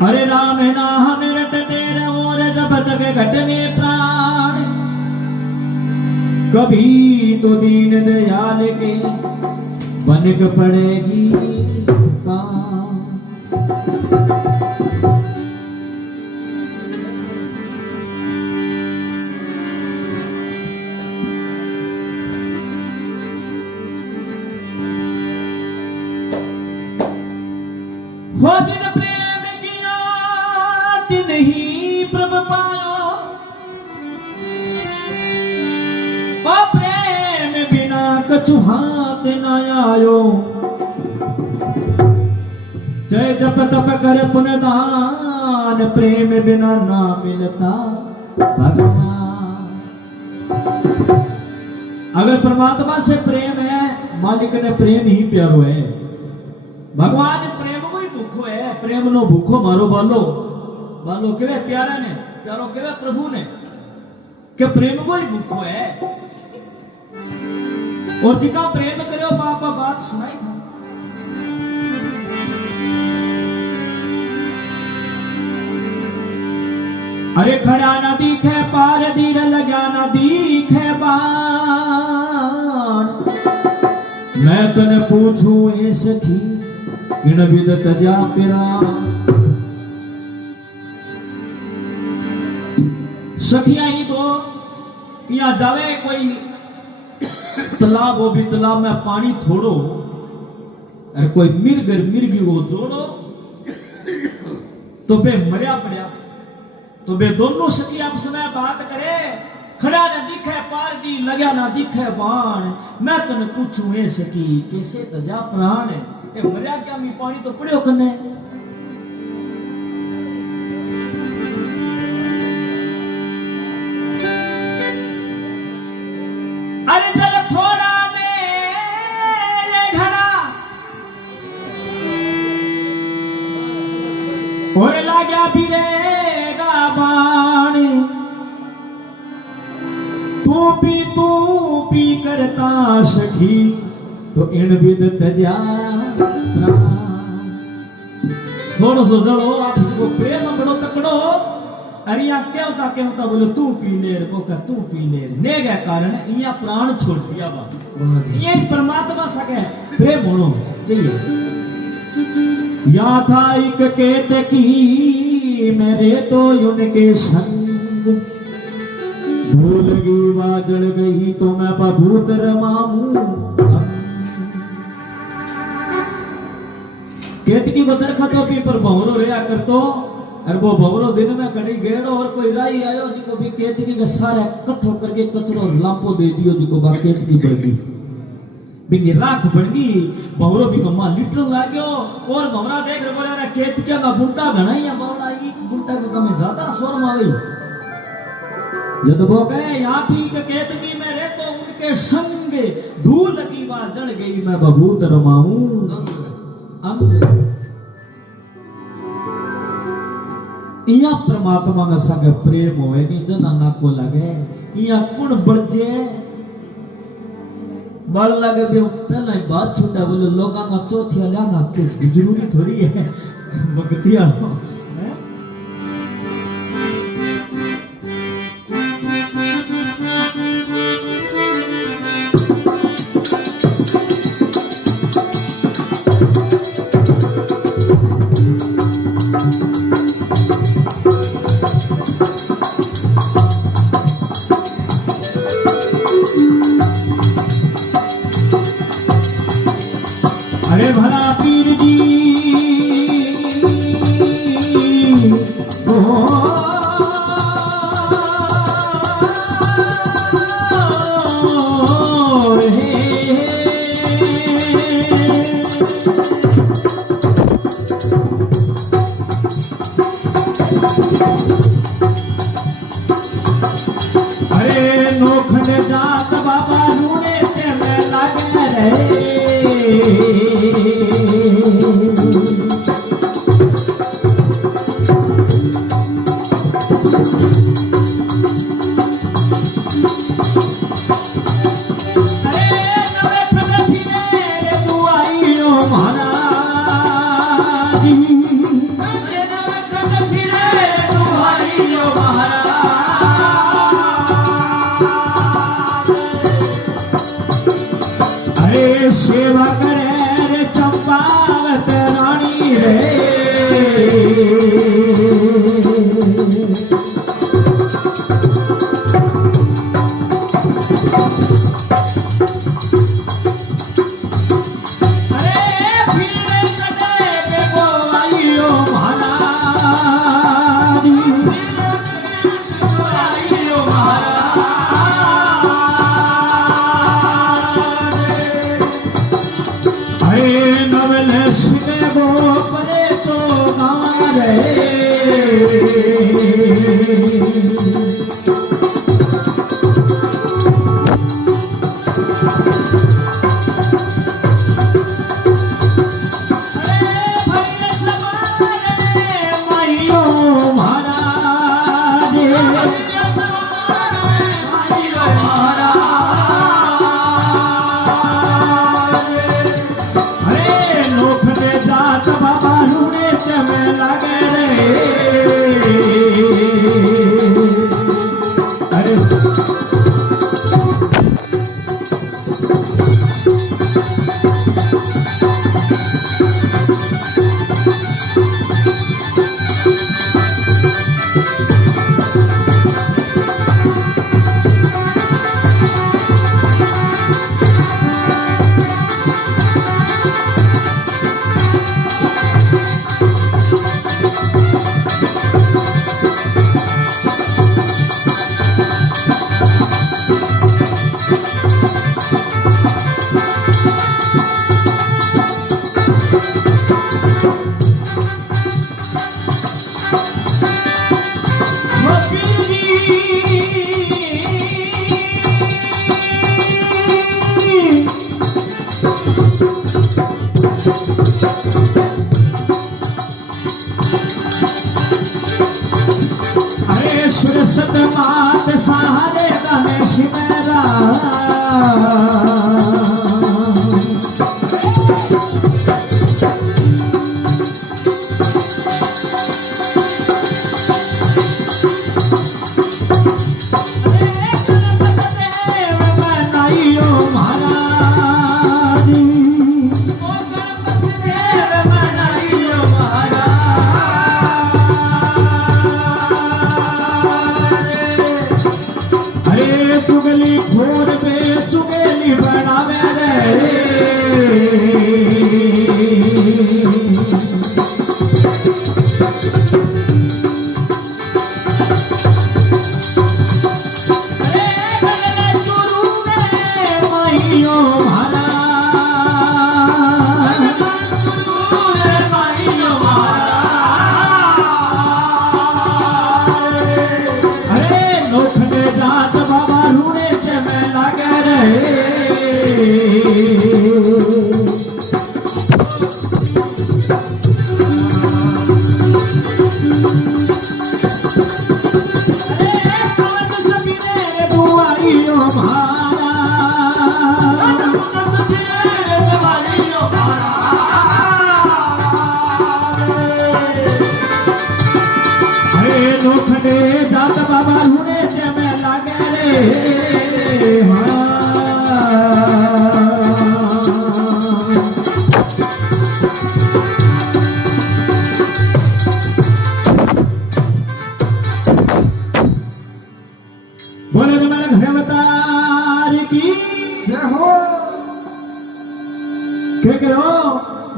हरे राम नाम रटते रहो जब तक घट में प्राण, कभी तो दीन दयाल के बनक पड़ेगी काम। हो दिन प्रेम किया दिन ही प्रभ पायो, ओ प्रेम बिना कछु हाथ न आयो। जय जप तप कर पुण्य दान, प्रेम बिना ना मिलता भगवान। अगर परमात्मा से प्रेम है, मालिक ने प्रेम ही प्यारो है। भगवान प्रेम को ही भूखो है, प्रेम नो भूखो मारो बालो। बालो केवे प्यारा ने, प्यारो केवे प्रभु ने, के प्रेम को ही भूखो है। और जिका प्रेम करो बापा बात सुनाई था। अरे खड़ा ना दिखे पार, दीर लगा ना दिखे बाण। मैं तने पूछूं ए सखी, किण विद तजा पिरा। सखियां ही तो यहाँ जावे कोई तालाब हो, भी तालाब में पानी थोड़ो, और कोई मिर्गी को जोड़ो तो बे मरिया पड़िया। तो बे दोनों सखी आपस में बात करे, खड़ा न दिखे पार दी लग्या ना दिखे बाण। मैं तने पूछूं ए सखी, कैसे तजा प्राण। ए मरिया क्या मी पानी तो पड़ियो कने। अरे जल थोड़ा मेरे घड़ा, और लाग्या बिरेगा बाण। तू पी करता सखी, तो इन विद तजा थोड़ो सो जड़ो आपस को प्रेम बड़ो तकड़ो। अरे यहाँ क्या बोलो तू पी ले का तू पी ले ने गया कारण यहाँ प्राण छोड़ दिया बा। ये परमात्मा सके प्रेम होनो चाहिए। या था एक केत की मेरे तो उनके संग, भूल गई बाजल गई तो मैं बभूत रमाऊं। केतकी को दरखतो पी पर भंवरो रहा कर तो, और वो भंवरो दिन में कड़ी गेड़ो और कोई राई आयो जिको भी केतकी के सारे इकट्ठो करके कचरो लांपो दे दियो जिको बा केतकी बढ़गी बिंगी राख बढ़गी। भंवरो भी कमा लिटर लाग्यो और भंवरा देख रे बोले रे केतकी का बुंटा घना ही है, बावड़ा एक बुंटा को कमे ज्यादा शोर आ गई। जब वो कहे यहाँ थी कि केतकी में रहे तो उनके संग, धूल लगी बात जड़ गई मैं बभूत रमाऊं अंग। इया परमात्मा का संग प्रेम होए नी जना ना को लगे। इया कुण बड़जे बड़ लगे भी पहला ही बात छूटा बोले लोगा का चौथिया लाना के जरूरी थोड़ी है भक्तिया। अरे भला पीर जी अरे नोखन ने जात बाबा रूने चे में लागे रे सेवा करे रे चंपावत रानी रे सतमात सहारे गणेश मेरा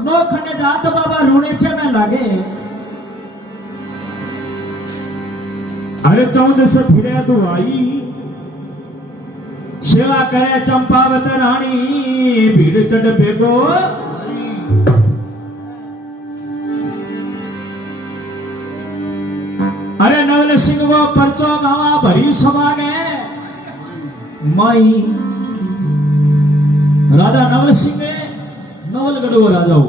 नोखने जात बाबा रूणे छे में लागे अरे 14 से फिरे दुआई सेवा करे चंपावत रानी भीड़ चढ़ बेगो अरे नवल सिंह वो परचो गावा भरी सभा गए माई राजा नवल सिंह नवलगढ़ वो राजा हो।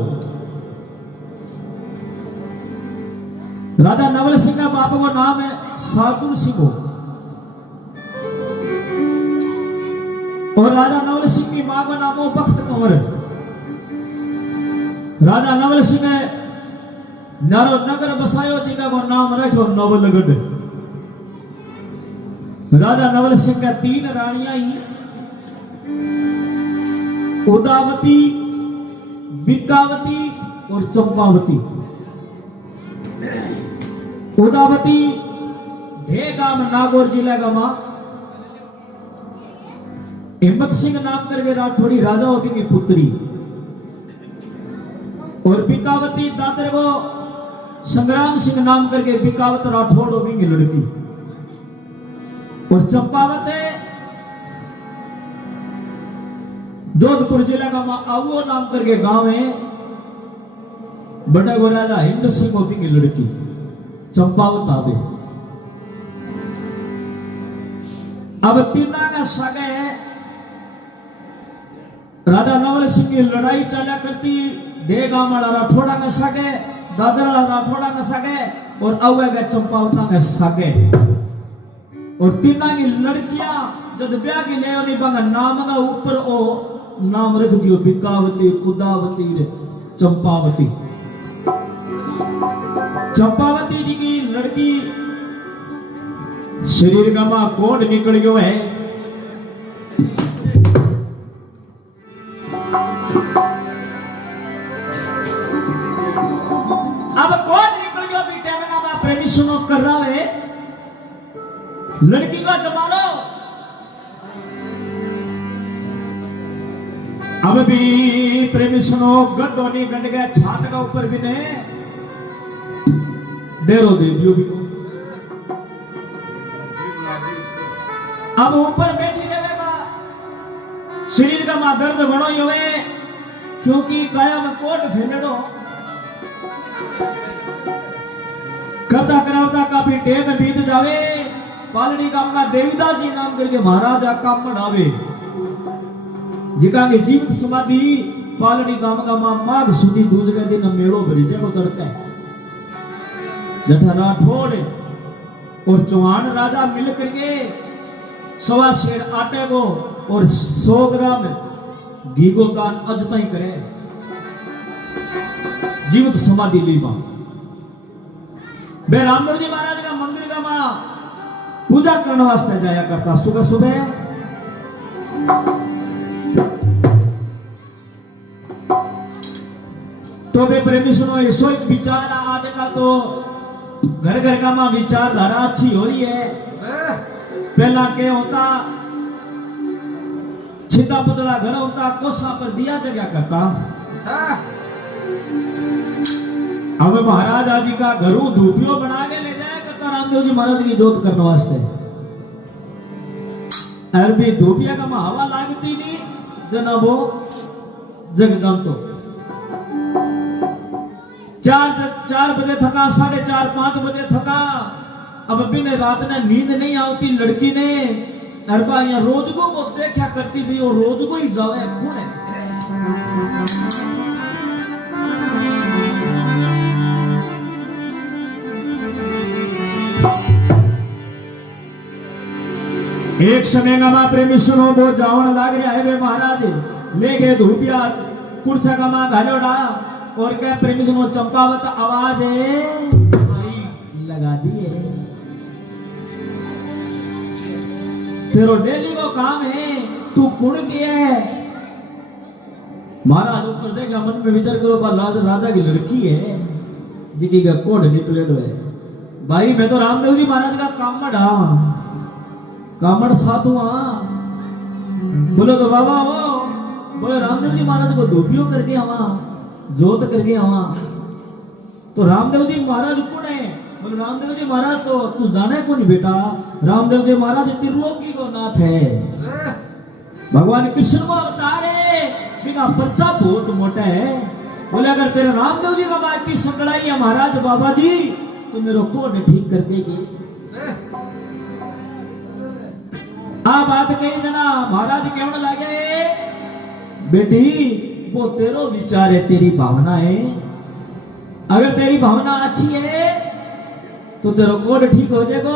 राजा नवल सिंह का बाप को नाम है सातुर सिंह हो और राजा नवल सिंह की मां का नाम हो बख्त कंवर। राजा नवल सिंह नारो नगर बसायो जिका को नाम रखो नवलगढ़। राजा नवल सिंह का 3 रानियां ही उदावती, बिकावती और चंपावती। उदावती ढेगाम नागौर जिला का मां हिम्मत सिंह नाम करके राठौड़ी राजा होगी की पुत्री और बिकावती दादर को संग्राम सिंह नाम करके बिकावत राठौड़ होगी की लड़की और चंपावत है जोधपुर जिला का आवो नाम करके गांव है बड़ा गो राजा हिंद सिंह होगी की लड़की चंपावत आवे। अब तीना का सगे राजा नवल सिंह की लड़ाई चला करती देगा वाला राठौड़ा का सगे दादर वाला राठौड़ा का सगे और अवे का चंपावता का सगे और तीना की लड़कियां जब ब्याह की ले नहीं बंगा नाम का ऊपर ओ नाम रख दियो बिकावती, उदावती, चंपावती। चंपावती जी की लड़की शरीर का मां कोड निकल गयो है। अब कोड निकल गयो बेटे में मां प्रेमी सुनो कर रहा है लड़की का जमानो। अब भी प्रेमी सुनो गड्ढो नहीं गंड गया छात का ऊपर भी ने डेरो दे दियो भी को। अब ऊपर बैठी रहेगा शरीर का मां दर्द घणो ही होवे क्योंकि काया में कोट फेलड़ो करता करावता काफी टेम बीत जावे। पालड़ी गाम का देवीदास जी नाम करके महाराज काम बनावे जिका के जीवित समाधि पालड़ी गाम का माघ सुधी दूज के दिन मेड़ो भरी को तड़का जठा राठौड़ और चौहान राजा मिल करके 1.25 सेर आटे को और 100 ग्राम घी को दान अजता ही करे जीवित समाधि ली मां। बे रामदेव जी महाराज का मंदिर का मां पूजा करने वास्ते जाया करता सुबह सुबह। तो वे प्रेमी सुनो ऐसो विचार आज का तो घर घर का मां विचारधारा अच्छी हो रही है। पहला के होता छिदा पतला घर होता कोसा पर दिया जगह करता। अब महाराज जी का घरों धूपियों बना के ले जाया करता रामदेव जी महाराज की जोत करने वास्ते। अरबी धूपिया का हवा लागती नहीं जना वो जग जानतो। 4 बजे थका 4:30 5 बजे थका। अब बिन रात ने नींद नहीं आती लड़की ने अरबा यहाँ रोज को वो देखा करती भी वो रोज को ही जावे कौन है। एक समय का मां प्रेमी सुनो वो जावन लाग रहा है वे महाराज ले गए धूपिया कुर्सा का मां घालोड़ा और क्या प्रेमी सुनो चंपावत आवाज लगा दिए तेरो डेली को काम है तू कुण किया है। महाराज ऊपर देखा मन में विचार करो राजा की लड़की है जिकी का कोड निकले है। भाई मैं तो रामदेव जी महाराज का कामड़ साधु बोलो तो बाबा हो बोले रामदेव जी महाराज को धूपियों करके आवा जोत करके आवा। तो रामदेव जी महाराज कौन है बोले रामदेव जी महाराज तो तू जाने को नहीं बेटा रामदेव जी महाराज त्रिलोकी को नाथ है भगवान कृष्ण को अवतार है बिना बच्चा बहुत मोटा है। बोले अगर तेरे रामदेव जी का माटी संकड़ाई है महाराज बाबा जी तो मेरे को ठीक कर देगी। आ बात कही जना महाराज कहने लगे, बेटी वो तेरो विचार है, तेरी भावना है। अगर तेरी भावना अच्छी है तो तेरा कोड ठीक हो जाएगा।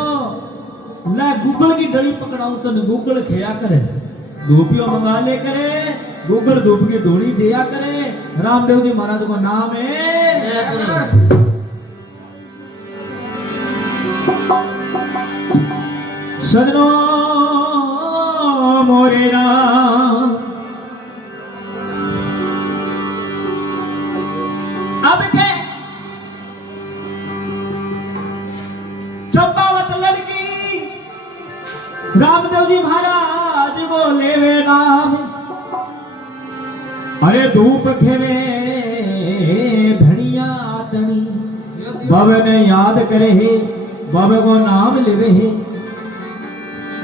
ला गूगल की डली पकड़ाऊं तो गूगल खेया करे, धूपियों मंगा ले करे, गूगल धूप की धूड़ी दिया करे। रामदेव जी महाराज को नाम है। सजनो मोरे राम, अब के चंपावत लड़की रामदेव जी महाराज को लेवे नाम। अरे धूप खेवे धनिया धनी, बाबे ने याद करे है, बाबे को नाम लेवे है।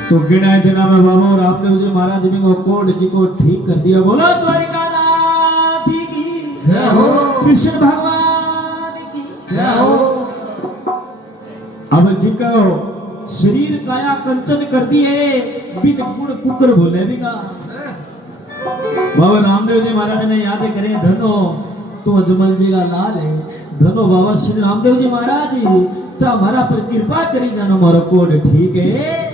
तो गिना दिना में बाबा रामदेव जी महाराज जी को कोड जी को ठीक कर दिया। बोलो द्वारिकानाथ की जय हो, कृष्ण भगवान की जय हो। अब जिको शरीर काया कंचन कर दिए, बिन गुण कुकर बोले भी का। बाबा रामदेव जी महाराज ने याद करे, धनो तू अजमल जी का लाल है, धनो बाबा श्री रामदेव जी महाराज जी तो हमारा पर कृपा करी जानो, मारो कोड ठीक है।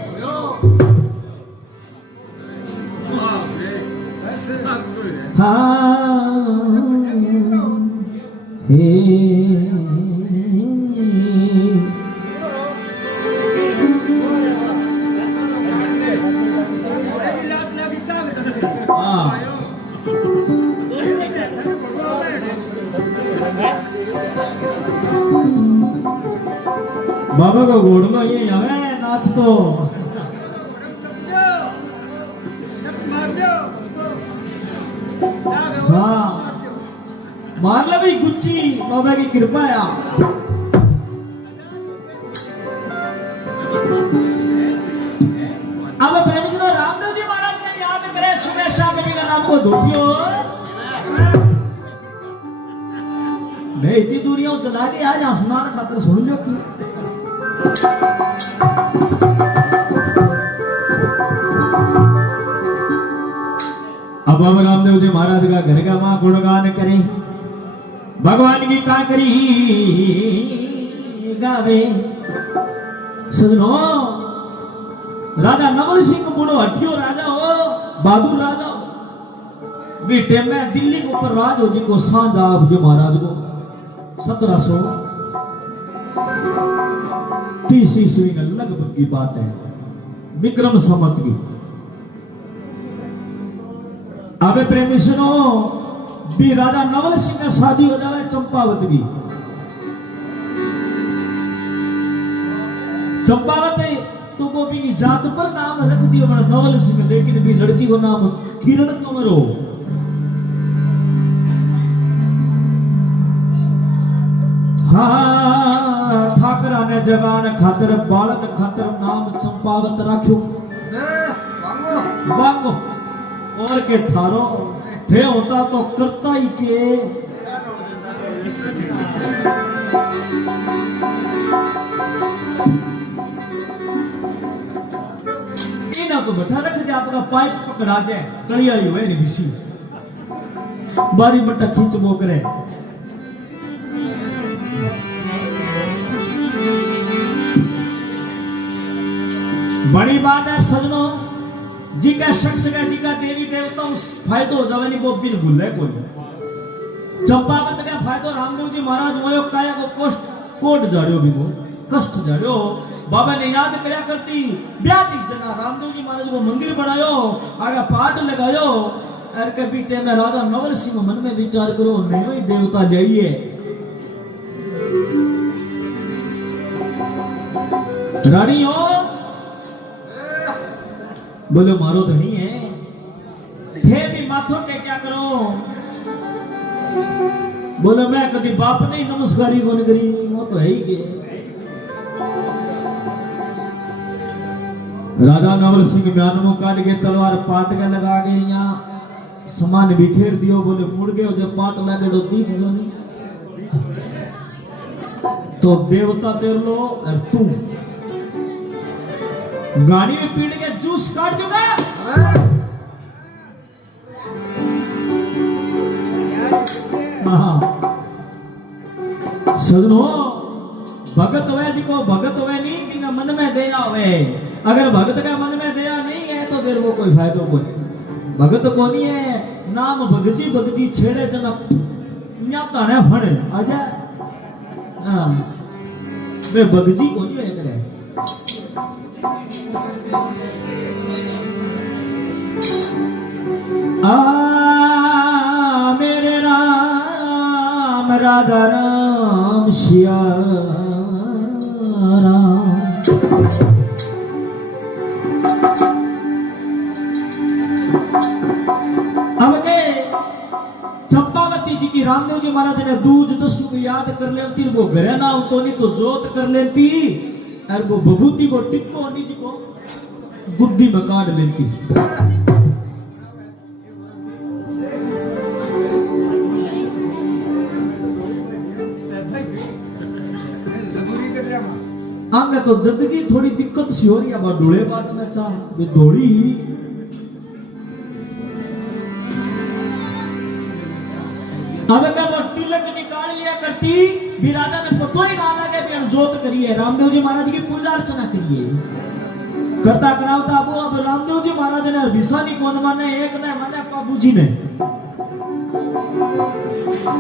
बाबा को घोड़ में ये हमें नाच तो हाँ मार ले भाई गुच्ची, बाबा की कृपा है। अब प्रेमियों रामदेव जी महाराज ने याद करे, सुबह शाम का नाम को धोपियो मैं इतनी दूरियों चला के आज आसमान खातर सुन लो की। अब हम रामदेव जी महाराज का घर का मां गुणगान करे, भगवान की का करी गावे। सुनो राजा नवल सिंह बुढ़ो हटियो राजा हो, बहादुर राजा हो। बेटे में दिल्ली के ऊपर राज हो जी को सांझा जी महाराज को 1730 ईस्वी में लगभग की बात है, विक्रम संवत की। अबे प्रेमी सुनो, भी राजा नवल सिंह का शादी हो जाए चंपावत की। चंपावत है तो वो भी की जात पर नाम रख दियो मैंने नवल सिंह, लेकिन भी लड़की को नाम किरण क्यों रो। हाँ ठाकरा ने जगान खातर बालन खातर नाम चंपावत राख्यो। बांगो और के थारो थे होता तो करता ही के। इना तो बैठा रख दिया, आपका पाइप पकड़ा दे कड़ियाली हुए नहीं बिसी बारी बट्टा खींच मोकरे। बड़ी बात है सजनों, जी का शख्स का जी का देवी देवता उस फायदो हो जावे नहीं वो बिन भूल है कोई। चंपावत का फायदो रामदेव जी महाराज मोयो काया को कष्ट कोट जाड़ियो भी वो कष्ट जाड़ियो। बाबा ने याद करया करती ब्याह जना रामदेव जी महाराज को मंदिर बनायो, आगे पाठ लगायो। अर के बीटे में राजा नवल सिंह मन में विचार करो, नहीं ही देवता जाइए। रानी हो बोले मारो धनी है, थे भी माथो के क्या करो। बोले मैं कभी बाप नहीं नमस्कारी कौन करी, वो तो है ही के। राजा नवल सिंह म्यानमो काट के तलवार पाट के लगा के यहाँ सामान बिखेर दियो। बोले मुड़ गए जब पाट लगे तो दीख लो नहीं तो देवता तेर लो और तू गाड़ी में पीट के जूस काट दूंगा। हाँ सजनो, भगत वे जी को भगत वे नहीं बिना मन में दया हुए। अगर भगत का मन में दया नहीं है तो फिर वो कोई फायदा को नहीं। भगत को नहीं है नाम भगजी भगजी छेड़े जना ताने फड़े आजा। हाँ वे भगजी को नहीं है करे। मेरे राम राधा राम सिया राम। अब के चंपावती जी की रामदेव जी महाराज ने दूज दस्यु को याद कर लेती, वो घरे ना तो नहीं तो जोत कर लेती, और वो बभूति को टिक्को नहीं जी को गुद्दी में काट लेती। आगे तो जिंदगी थोड़ी दिक्कत सी हो रही है, ढोले बाद में चाह दौड़ी अब मैं वो तिलक निकाल लिया करती भी राजा ने पतो ही ना लगे भी जोत करिए रामदेव जी महाराज की पूजा अर्चना करिए करता करावता अब अब रामदेव जी महाराज ने भिसानी कौन माने एक ने माने बाबू जी ने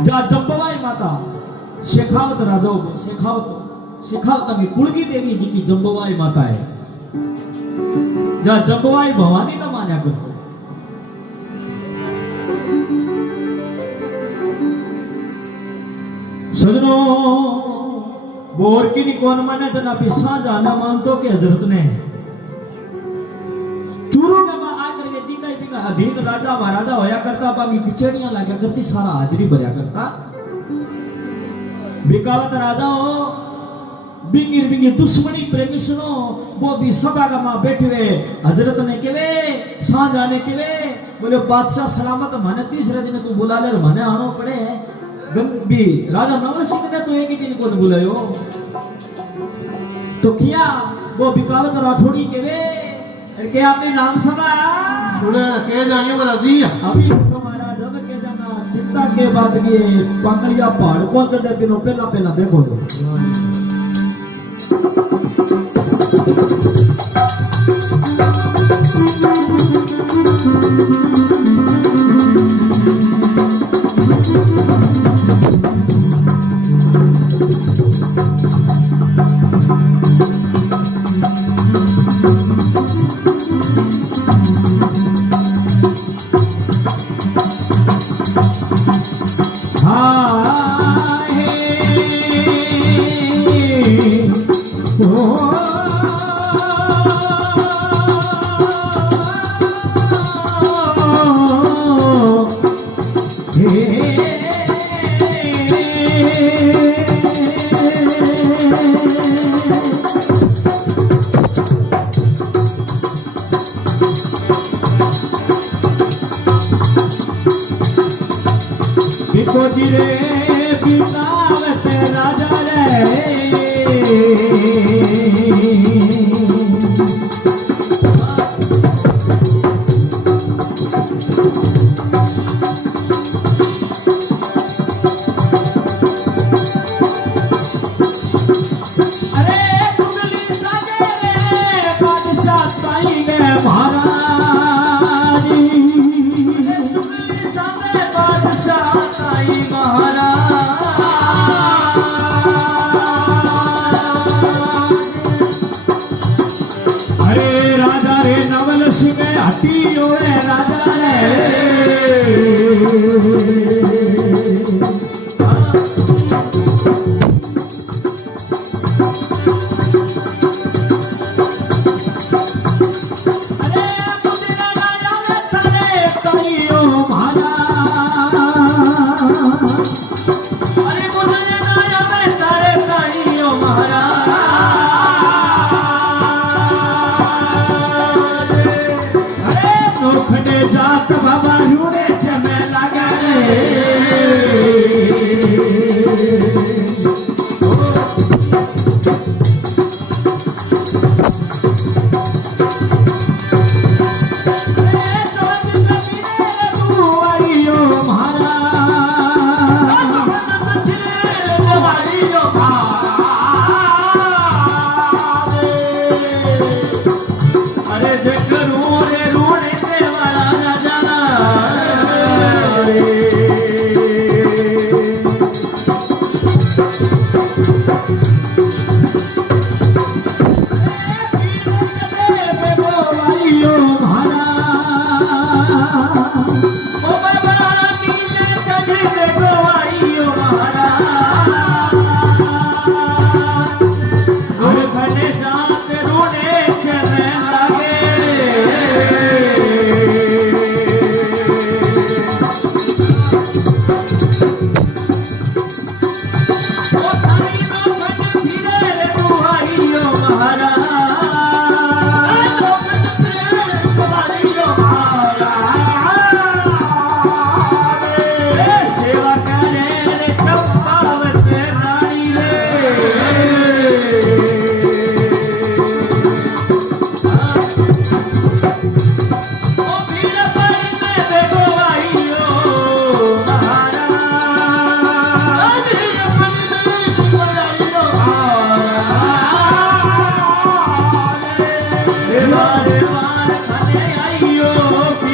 जा जम्बवाई माता शेखावत राजाओं को शेखावत की कुलगी देवी जी की जम्बवाई माता है। जा जम्बवाई भवानी न मान्या करो। सजनो बोर की नहीं कौन माने जना पिसा जाना मानतो के हजरत ने चूरू के मां आकर ये टीका बिगा अधीन राजा महाराजा होया करता बाकी किचड़ियां लाया करती सारा हाजरी भरया करता। बिकावत राजा हो बिंगिर दुश्मनी प्रेमी सुनो वो भी सभा का मां बैठे हुए हजरत ने केवे सांझ आने केवे बोले बादशाह सलामत माने तीसरे दिन तू बुला ले माने आनो पड़े भी राजा नवल सिंह ने तो एक ही दिन को बुलायो तो किया वो बिकावत राठौड़ी के वे के आपने नाम सभा सुने के जानियो बता दी अभी तुम्हारा जब के जाना चिंता के बाद के पांगलिया पहाड़ को चढ़े बिनो पहला देखो तो राजा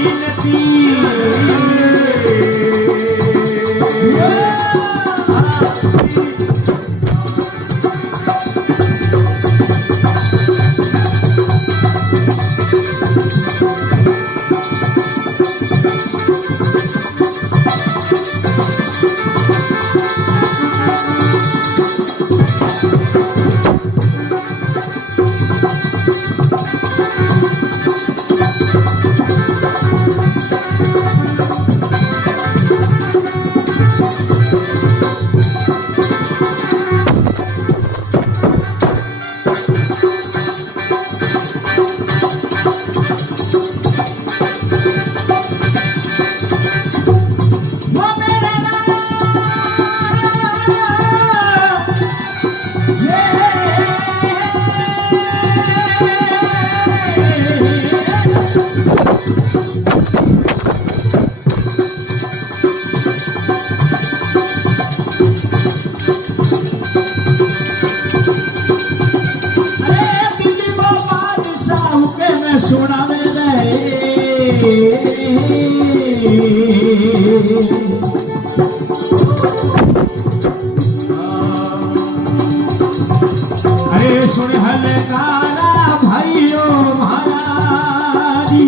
बीनती सुना में अरे सुन हलकारा भाइयों महाराजी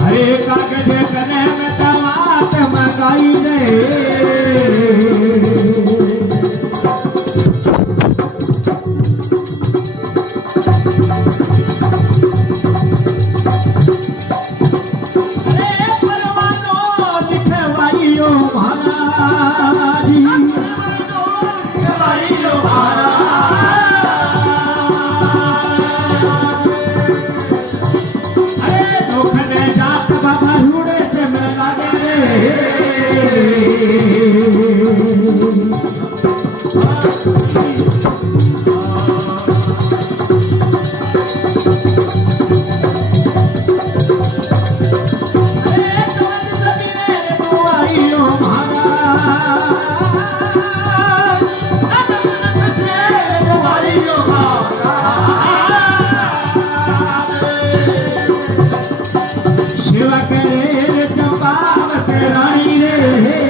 अरे कागज कने में दवात मकाई रे सेवा करे चंपावत रानी रे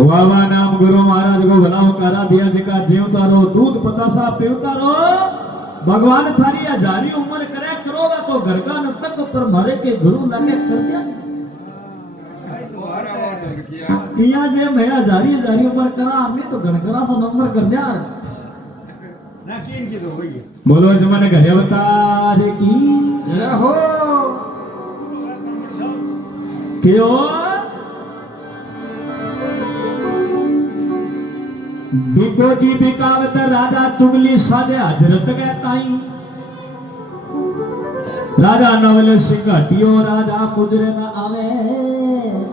वावा नाम गुरु महाराज को बनाओ करा दिया जिका जीवता रो दूध पतासा पीवता रो भगवान थारी हजारी उम्र करे करोगा तो घर का न तक पर मारे के गुरु लागे कर दिया किया जे मैं हजारी उम्र करा हमने तो गणकरा सो नंबर कर दिया बोलो जमाने घरे बता रे की जय हो क्यों बिको जी बिकावत राजा चुगली साजे हजरत गए ताई राजा नवल सिंह हटियो राजा मुजरे न आवे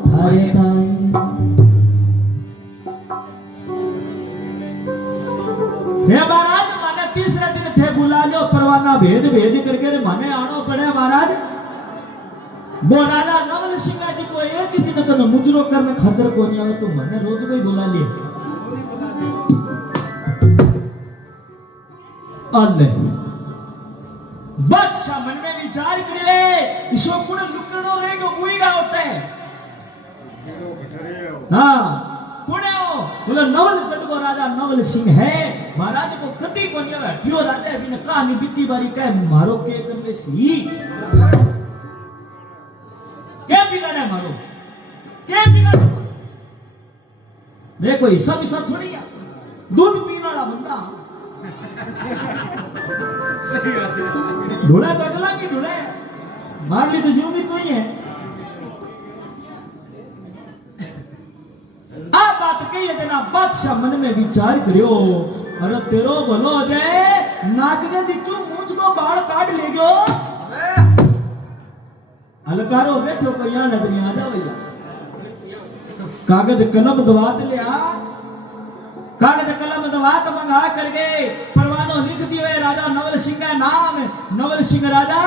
थारे ताई हे महाराज माने तीसरे दिन थे बुला लो परवाना भेज करके रे माने आनो पड़े महाराज वो राजा नवल सिंह जी को एक ही दिन तो मुजरो करने खतर को नहीं आवे तो मैंने रोज में बुला लिए बादशाह मन में विचार करे इसको कुण लुकड़ो रहेगा मुईगा होता है हाँ कुणे हो बोला नवल गढ़ राजा नवल सिंह है महाराज को कभी को नहीं आवे हटियो राजा अभी ने कहानी बीती बारी कह मारो के करने सी क्या बिगाड़ा मारो क्या बिगाड़ा देखो हिसाब थोड़ी है दूध पीने वाला बंदा ढूंढा तो अगला की ढूंढे मार ली तो यूं भी तू ही है आ बात कही है जना बादशाह मन में विचार करियो अरे तेरो भलो हो जाए नाक के दिचू मूंछ को बाल काट ले गयो अलकारो बैठो को यहाँ नदरी आ जा भैया कागज कलम दवात लिया कागज कलम दवात मंगा करके परवानो लिख दियो राजा नवल सिंह का नाम नवल सिंह राजा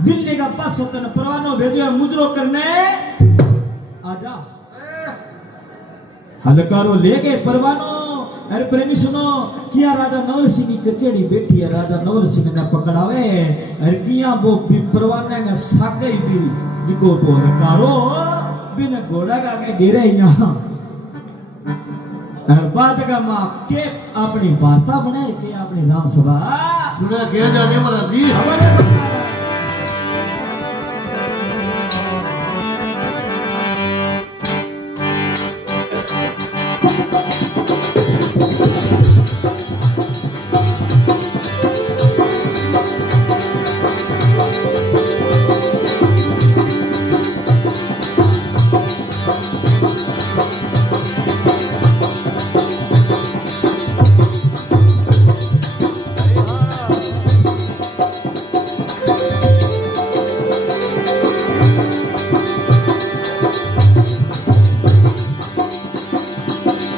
दिल्ली का पद सतन परवानो भेजो मुजरो करने आजा हलकारो ले गए परवानो अरे प्रेमी सुनो किया राजा नवल सिंह की कचेड़ी बैठी है राजा नवल सिंह ने पकड़ावे अरे किया वो परवाने का सागे भी जिको तो हलकारो बिन घोड़ा का के गिरे यहाँ बाद का मां के अपनी वार्ता बनाए के अपनी राम सभा सुना क्या जाने वाला जी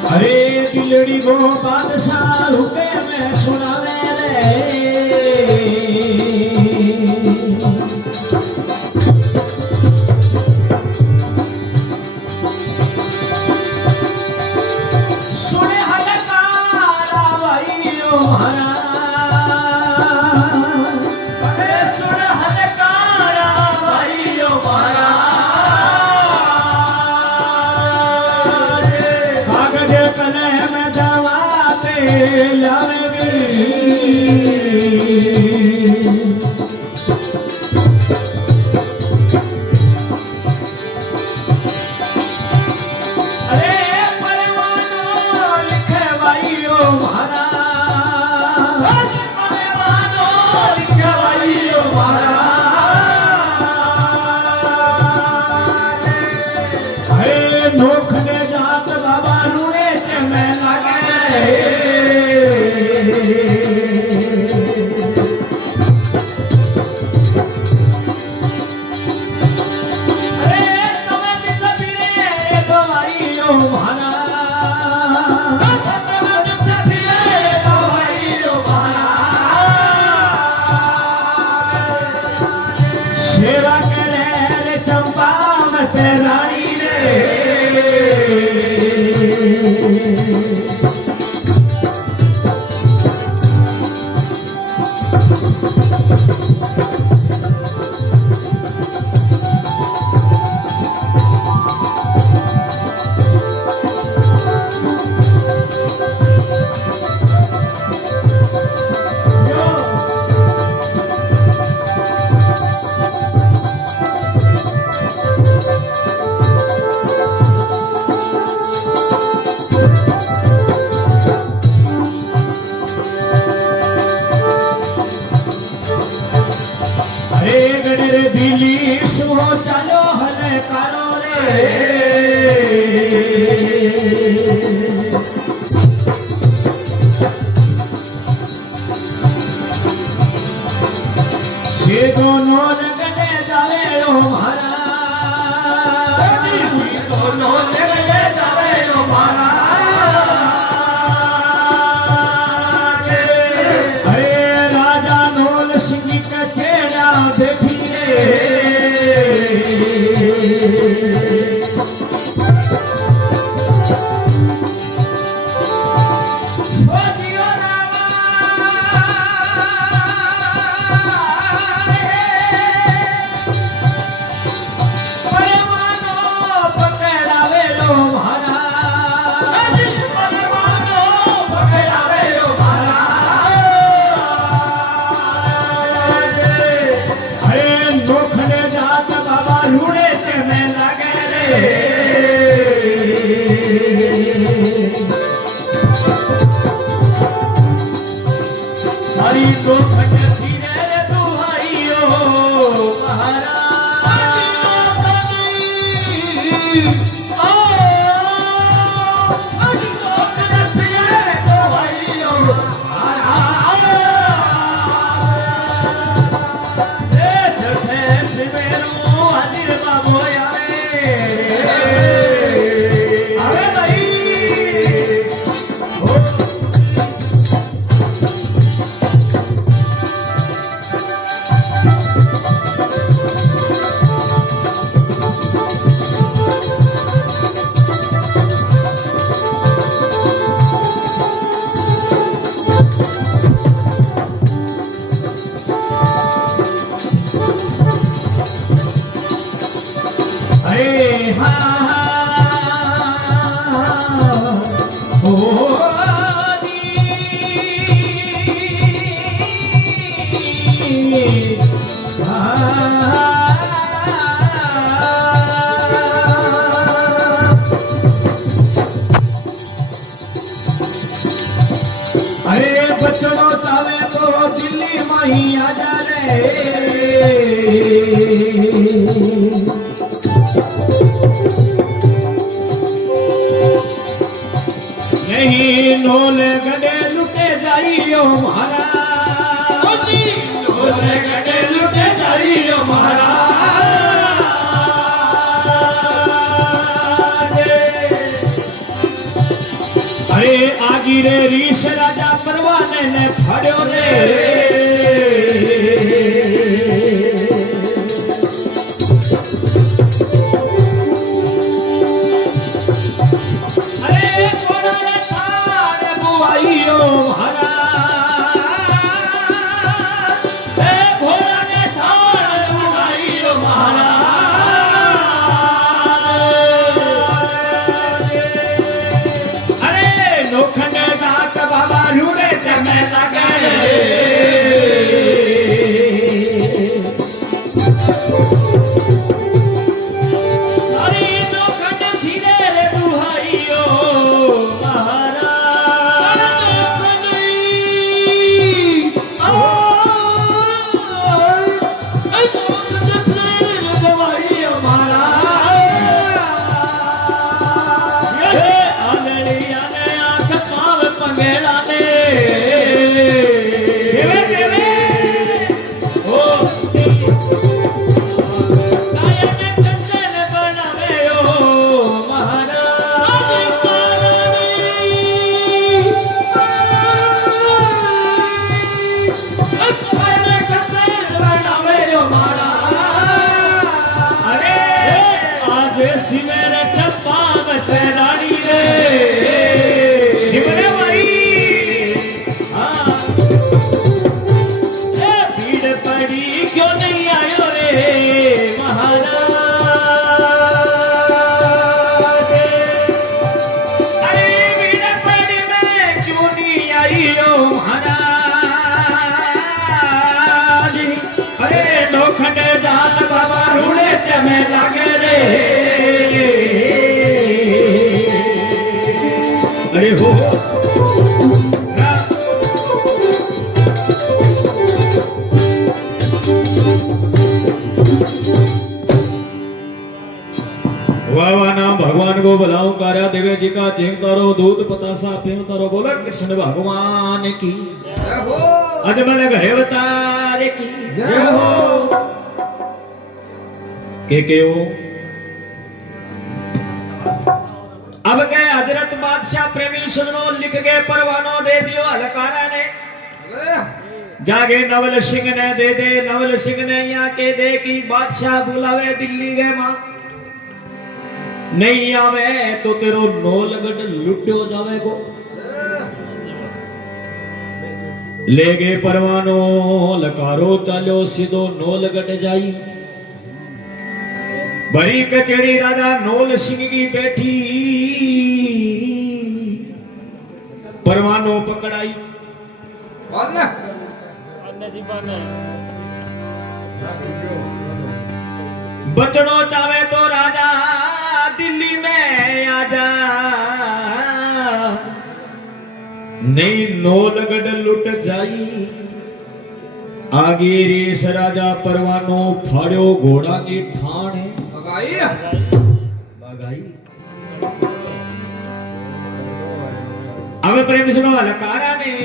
अरे दिलड़ी गो बादशाह रुके में सुनावे सुने हलकारा भाइयों हरा अरे सुन हलकारा भाइयों हरा नोखने जात बाबा रूड़े चमे लगे अरे तुम्हें दिसबिरे तो भाइयों मारा तुम्हें दिसबिरे तो भाइयों मारा शेरा के रे चंपा मत रानी दिली सो चलो हले करो रे से दोनों लगने जावे लो मारा दोनों लगने जावे लो मारा अरे राजा नौल सिंह का चेहरा देखी तो खटकी रे दुहाइयो महाराज बचड़ो चावे तो दिल्ली में ही आ जा रे नहीं नोले गडे लुटे जाइयो महाराज नोले गडे लुटे जाइयो महाराज अरे आगी रे रीश राजा परवाने ने फड़ो रे अरे कोड़ा रे थाने बुआइयो महाराज ए घोड़ा रे थाने बुआइयो महाराज अरे लोखंड दात बाबा रूड़े ते मैं लगे अरे लोखंड धीरे रे दुहाइयो महाराज पंगेड़ा ने देवे देवे ओ काया ने कंचन बनावे ओ महाराज अरे आज सिमेर ठप्पा बचे रानी रे शिवने भाई हाँ भीड़ पड़ी क्यों नहीं आयो रे महाराज अरे भीड़ पड़ी में क्यों नहीं आयो महाराज अरे लोखंड दाल बाबा रूड़े चमे लागे रे अरे हो वाह नाम भगवान को बुलाऊं कार्या देवे जी का जीवता रो दूध पतासा पीवता रो बोला कृष्ण भगवान की अजमल घरेवतार की जय हो के हो अब के हजरत बादशाह प्रेमी सुनो लिख के परवानो दे दियो हलकारा ने जागे नवल सिंह ने दे दे नवल सिंह ने यहाँ के दे की बादशाह बुलावे दिल्ली गए मां नहीं आवे तो तेरो नौलगढ़ लुट्यो जावे को ले गए परवानो लकारो चालो सीधो नौलगढ़ जाई बड़ी कचेड़ी राजा नौल सिंह की बैठी परवानो पकड़ाई बचनो चावे तो राजा दिल्ली में आजा नहीं नौलगढ़ लुट जाई आगे रेस राजा परवानो फाड़ो घोड़ा की ठाण है बगाई। अब प्रेम सुनो हलकारा ने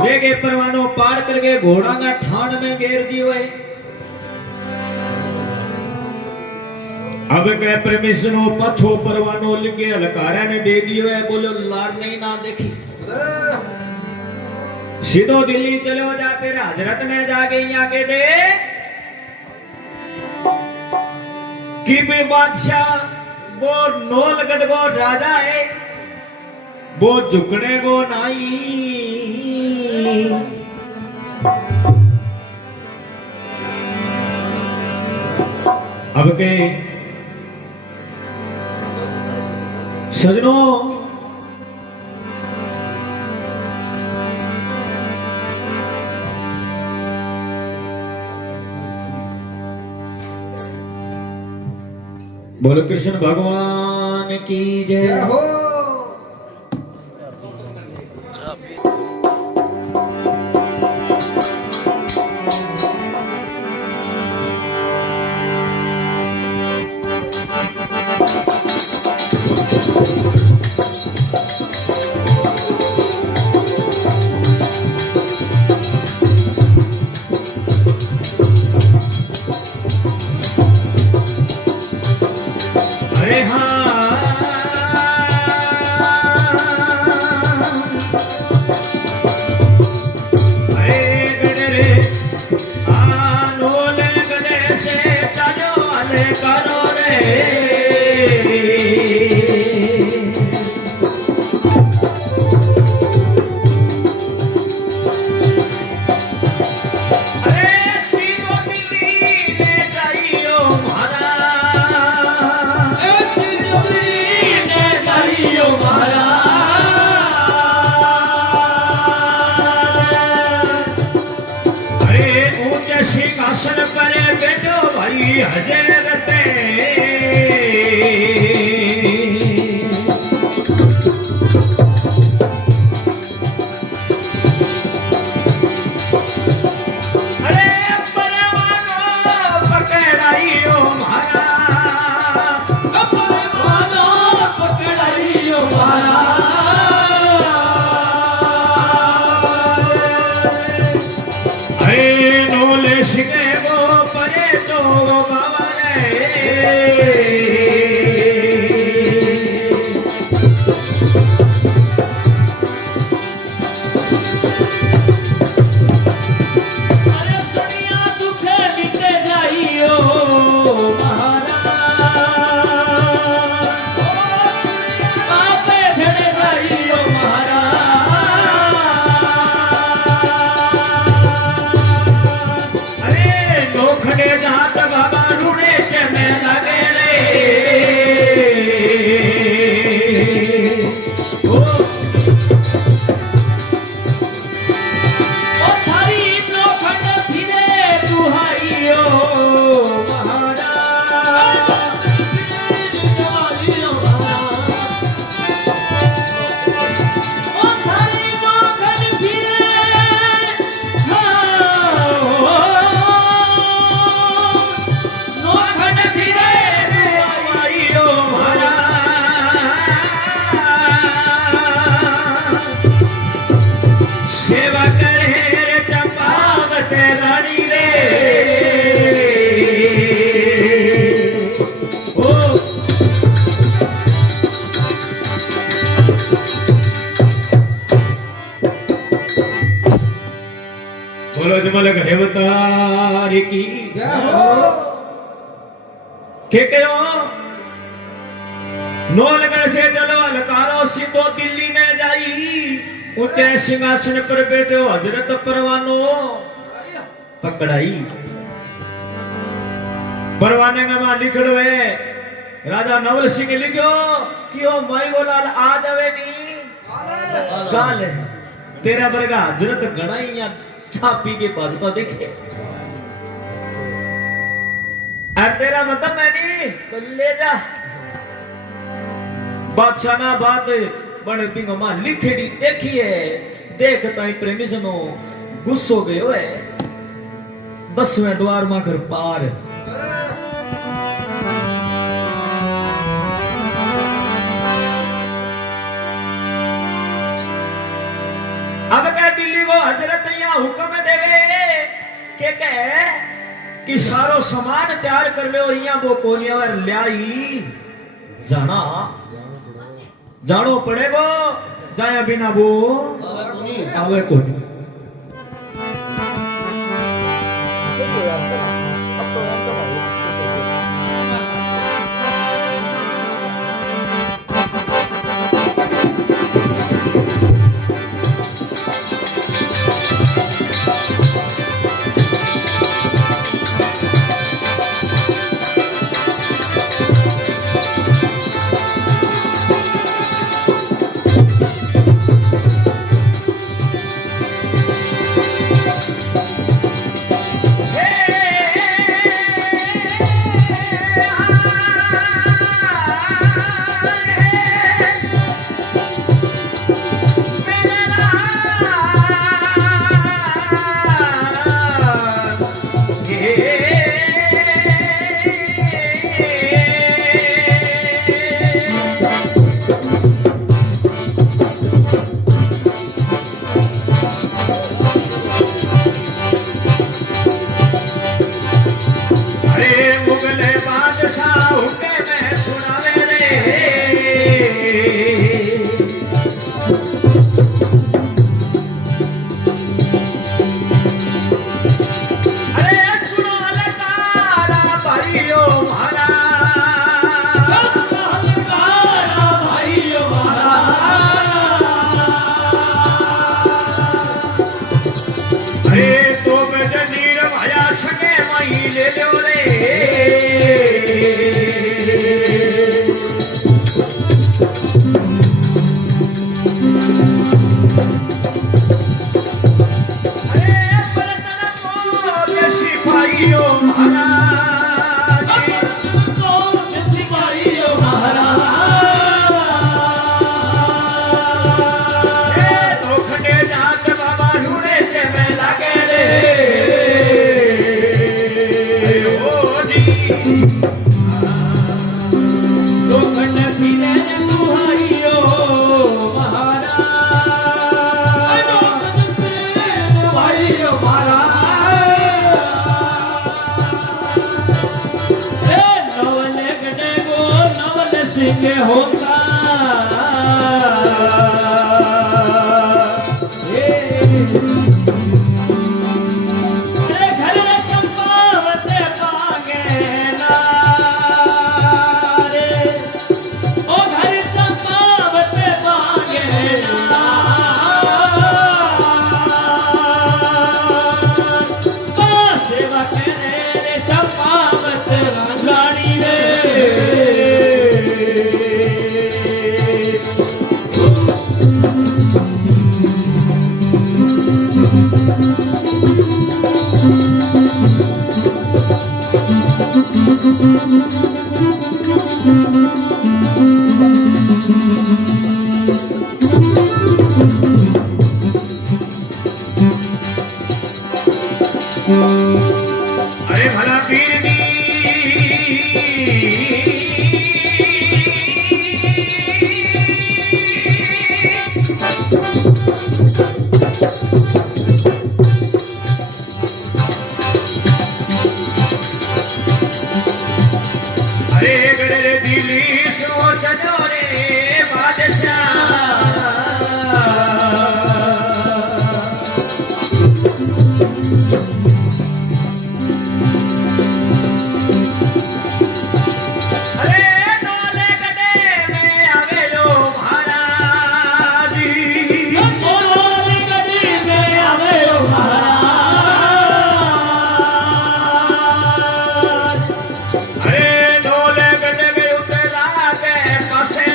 ले गए परवानो पाड़ करके घोड़ा का ठाण में घेर दियो है। अब कह परमेश्वरो पछो परवानो लिखे हलकारा ने दे दियो है। बोलो लार नहीं ना देखी सीधो दिल्ली चलो जा तेरा हजरत ने जाके यहाँ के दे कि भी बादशाह वो नौलगढ़ को राजा है वो झुकने को नहीं। अब के सजनों बोलो कृष्ण भगवान की जय हो। सिंहासन पर बैठो भाई हजरत देवतारी की नौलगढ़ से चलो अलकारो सीधो दिल्ली में जाई ऊंचे सिंहासन पर बैठे हजरत परवानो पकड़ाई। परवाने का मां लिखड़ो है राजा नवल सिंह लिखो कि ओ माई बोलाल आ जावे नी गाल तेरा बरगा हजरत गणाई या छापी के पास तो देखे और तेरा मतलब मैं नहीं तो ले जा बादशाह ना बात बड़े पिंगो मां लिखेड़ी देखी है देखता ही प्रेमी सुनो गुस्सो गयो है 10वें द्वार में घर पार। अब कह दिल्ली को हजरत यहाँ हुक्म देवे के कहे कि सारो सामान तैयार कर ले और यहाँ वो कोनिया में ल्याई जाना जानो पड़ेगो जाया बिना वो आवे कोनी। अरे भला पीरनी अरे गड़े दिली सोच रे बादशाह Say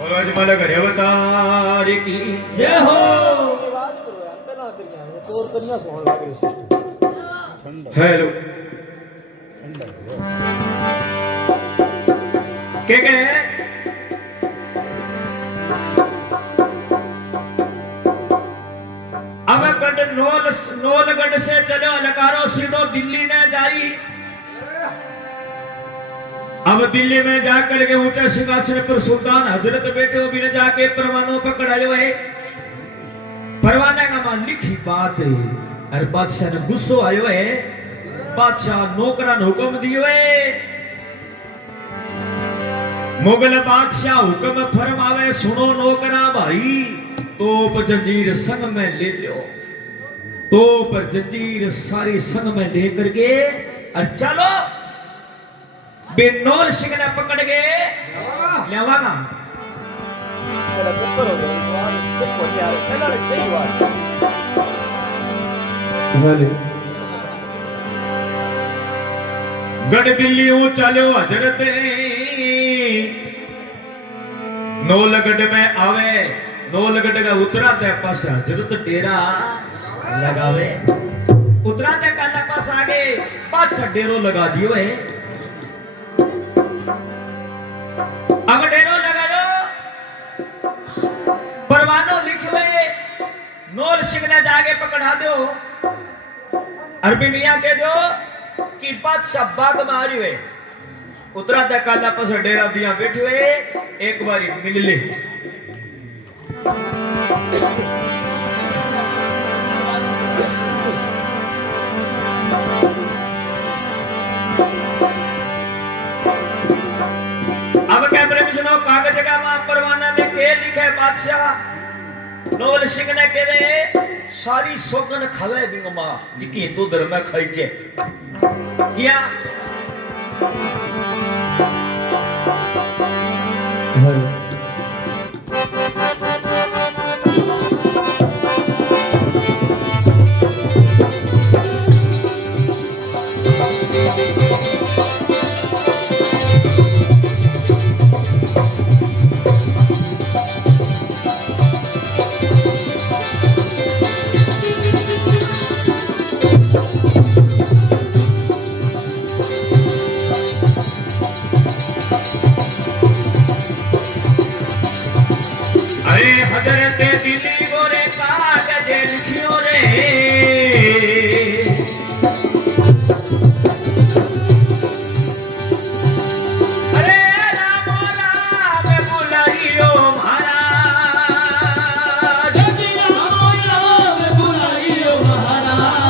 और अजमल करे अवतार की जय हो। हेलो के कहे अब गढ़ नौलगढ़ से चलो लकारो सीधो दिल्ली ने जाई। अब दिल्ली में जाकर के ऊंचे सिंहासन पर सुल्तान हजरत बैठे हो भी ने जाके परवानों पकड़ायो है। परवाने का मान लिखी बात है और बादशाह ने गुस्सो आयो है। बादशाह नौकरा ने हुक्म दियो है। मुगल बादशाह हुक्म फरमावे सुनो नौकरा भाई तोप जंजीर संग में ले लो। तोप जंजीर सारी संग में लेकर के और चलो बेनौल सिंह ने पकड़ के लेवाना। गढ़ दिल्ली चालो हजरत नौलगढ़ में आवे। नौलगढ़ का उतरा ते पास हजरत डेरा लगावे। उतरा ते काला पास आगे पास डेरो लगा दियो है। अब डेरो लगा लो परवानो लिखवे नौल सिंह ने जाके पकड़ा दो। अरबिनिया के दो कि बादशाह बाग मारी हुए। उतरा ते काला पास डेरा दिया बैठे हुए एक बारी मिल ले। अब कैमरे में सुनो कागज का वहां परवाना में के लिखे बादशाह नौल सिंह ने कह रहे सारी सोगन खावे बिंगमा जिकी हिंदू धर्म में खाई के किया। हजरत दिल्ली गोरे कागज लिखियो रे। अरे राम राम बुलाइयो महाराज। राम राम बुलाइयो महाराज।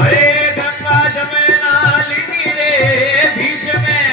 अरे गंगा जमुना लिखी रे बीच में।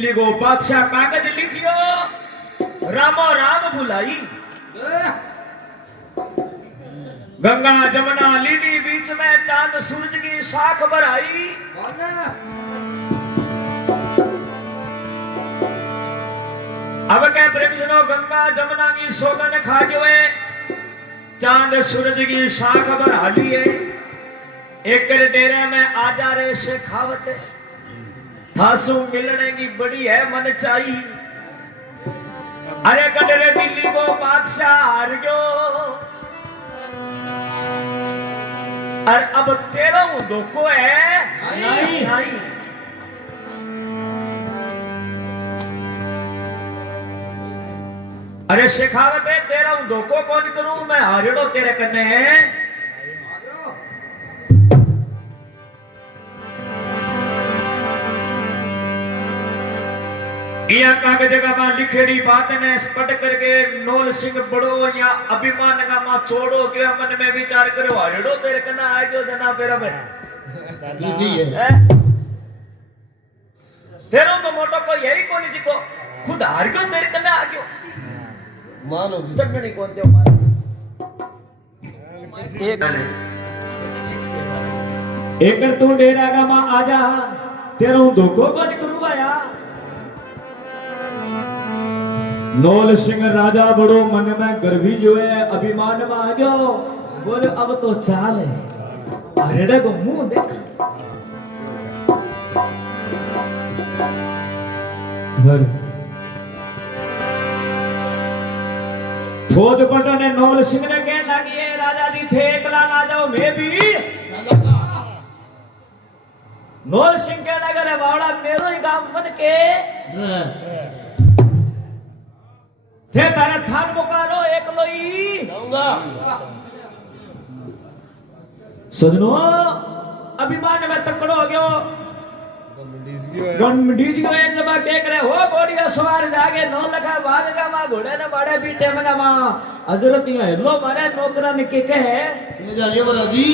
दिल्ली को बादशाह कागज लिखियो रामो राम बुलाई गंगा जमुना लीली बीच में चांद सूरज की साख भराई अब क्या प्रेम सुनो गंगा जमुना की सोगन खा जो है चांद सूरज की साख भरा ली है एक डेरे में आजा रे से खावत थासू मिलने की बड़ी है मन चाहिए अरे कटरे दिल्ली को बादशाह हार गयो और अब तेरा धोखो है नहीं अरे शेखावत है तेरा धोखो कौन करूं मैं हारिड़ो तेरे कन्ने है या कागज का मां लिखेड़ी बात ने पढ़ करके नौल सिंह बड़ो या अभिमान का मां छोड़ो गया मन में विचार करो हरड़ो तेरे कना आ गयो जना पेरा में तेरो तो मोटो को यही कोनी जिको खुद हार गयो तेरे कना आ गयो मानो चटनी कौन ते मार एक तू डेरा का मां आजा तेरो धोखो कोनी करवाया नौल सिंह राजा बड़ो मन में गर्वी जो है अभिमान में आ गयो बोले अब तो चाल है अरेड़े को मुंह देख फौज पटो ने नौल सिंह ने कहने लगी है राजा जी थे एकला ना जाओ मैं भी नौल सिंह कहने लगे बावड़ा मेरो ही काम मन के थे तारे थान मुकारो एक लोई सजनो अभिमान में तकड़ो हो गयो गंडीज गयो इन जब के करे हो घोड़िया सवार जागे नौ लखा भाग का मां घोड़े ने बड़े बीटे में मां हजरत ही लो मारे नौकरा ने के कहे ले जाने वाला जी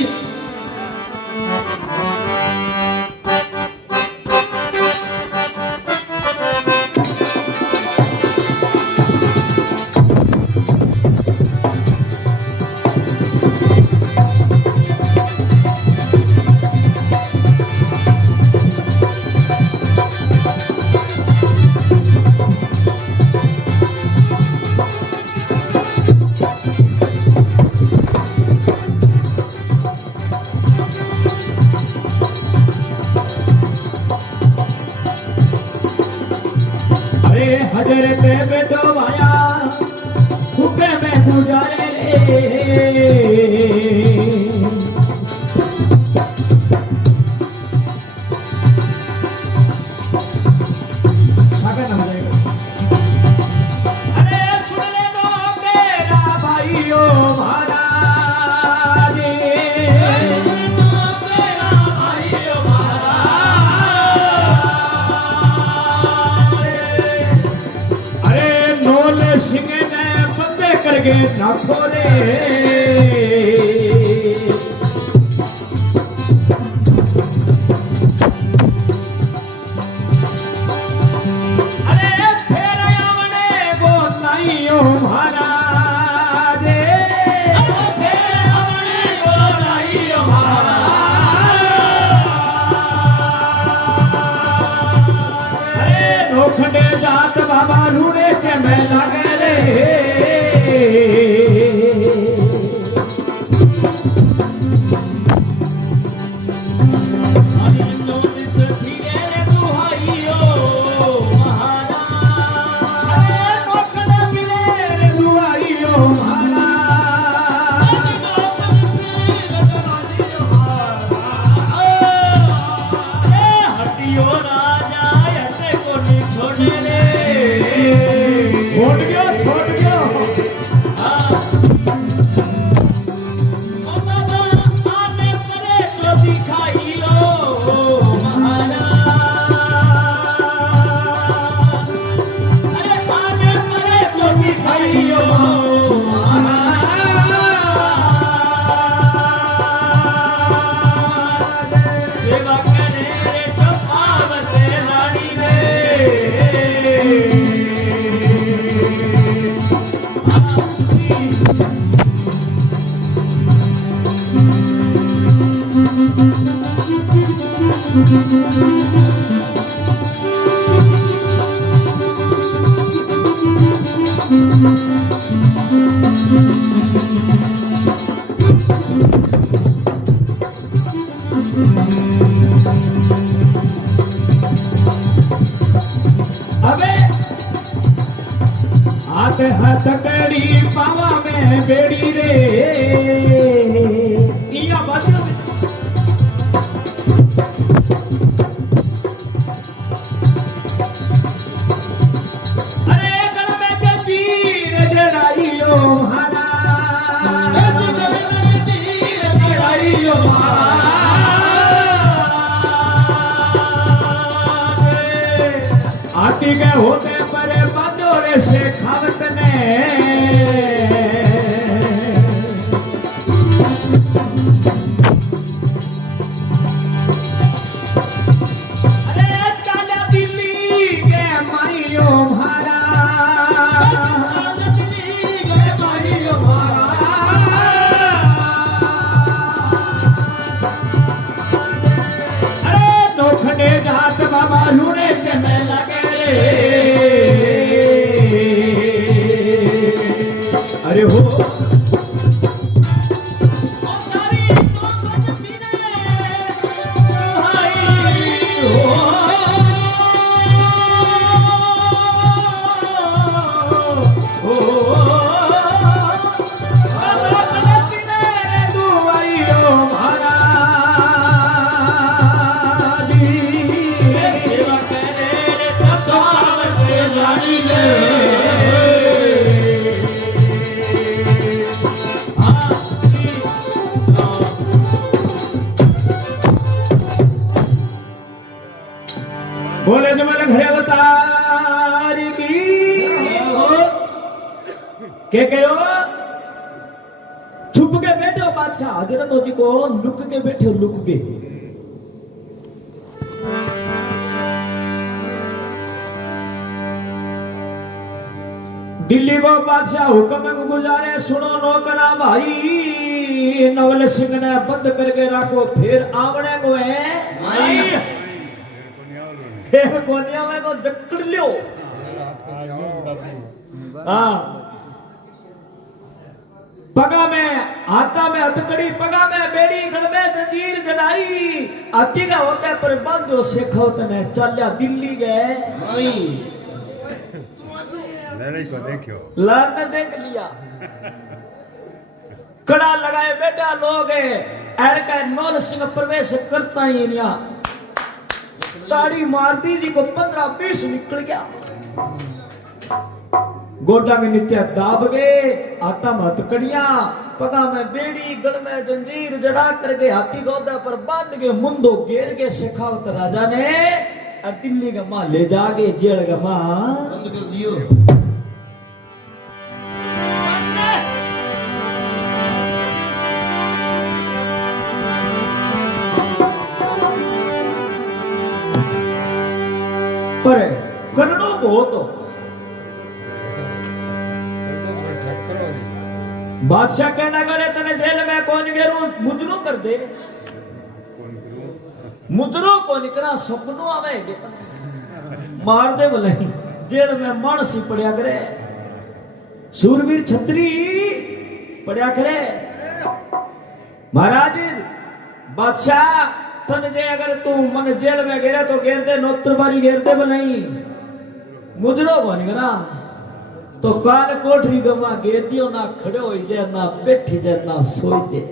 हजरते बेटो भाया हुक्के में गुजारे अरे सुन ले दो मेरा भाइयों महाराज सिंह ने बंदे करके नाखो रे अरे फिर आमने वो नहीं हो महाराज फिर आमने वो नहीं हो महाराज अरे नोखंडे जात बाबा रूड़े चे मैं लगे छोड़ गयो अबे हाथ हथकड़ी पावा में बेड़ी रे इया बात अरे गल में जंजीर जड़ाइयो हारा जंजीर जड़ाइयो हारा आती गए होते परे बंदोरे से खावत ने अरे चाला दिल्ली के माइयो भारा दिल्ली के माइयो भारा अरे नोखड़े जात बाबा लूड़े चने लगे अरे हो बोले जो मैंने घरे अवतारी की के कहो छुप के बैठे हो बादशाह हजरत जी को लुक के बैठे हो लुक के दिल्ली को बादशाह हुक्म को गुजारे सुनो नौकरा भाई नवल सिंह ने बंद करके रखो फिर आवने को है भाई कोनिया में को जकड़ लियो हाँ पगा में हाथा में हथकड़ी पगा में बेड़ी गल में जंजीर जड़ाई आती का होता है पर बंदो शेखो तने चलिया दिल्ली गए को देखो लार ने देख लिया कड़ा लगाए बेटा लोग एर का नौल सिंह प्रवेश करता ही नहीं ताड़ी मार दी जी को 15-20 निकल गया गोडा के नीचे दाब गए आता में हथकड़ियां पगा में बेड़ी गल में जंजीर जड़ा करके हाथी गोदा पर बांध के मुंदो घेर के शेखावत राजा ने और दिल्ली का मां ले जाके जेल का मां बंद कर दियो पर करनो बहुत बादशाह कहना करे तने जेल में कौन गेरू मुजरो कर दे मुजरो को निकला सपनों आवेगे मार दे बोले जेल में मानसी पड़िया करे सूरवीर छत्री पड़िया करे महाराज बादशाह तन जे अगर तू मन जेल में गिरे तो घेर दे नौतर बारी घेर दे नहीं मुजरो कौन करा तो काल कोठरी गमा घेर दियो ना खड़े हो जाए ना बैठी जाए ना सोई जाए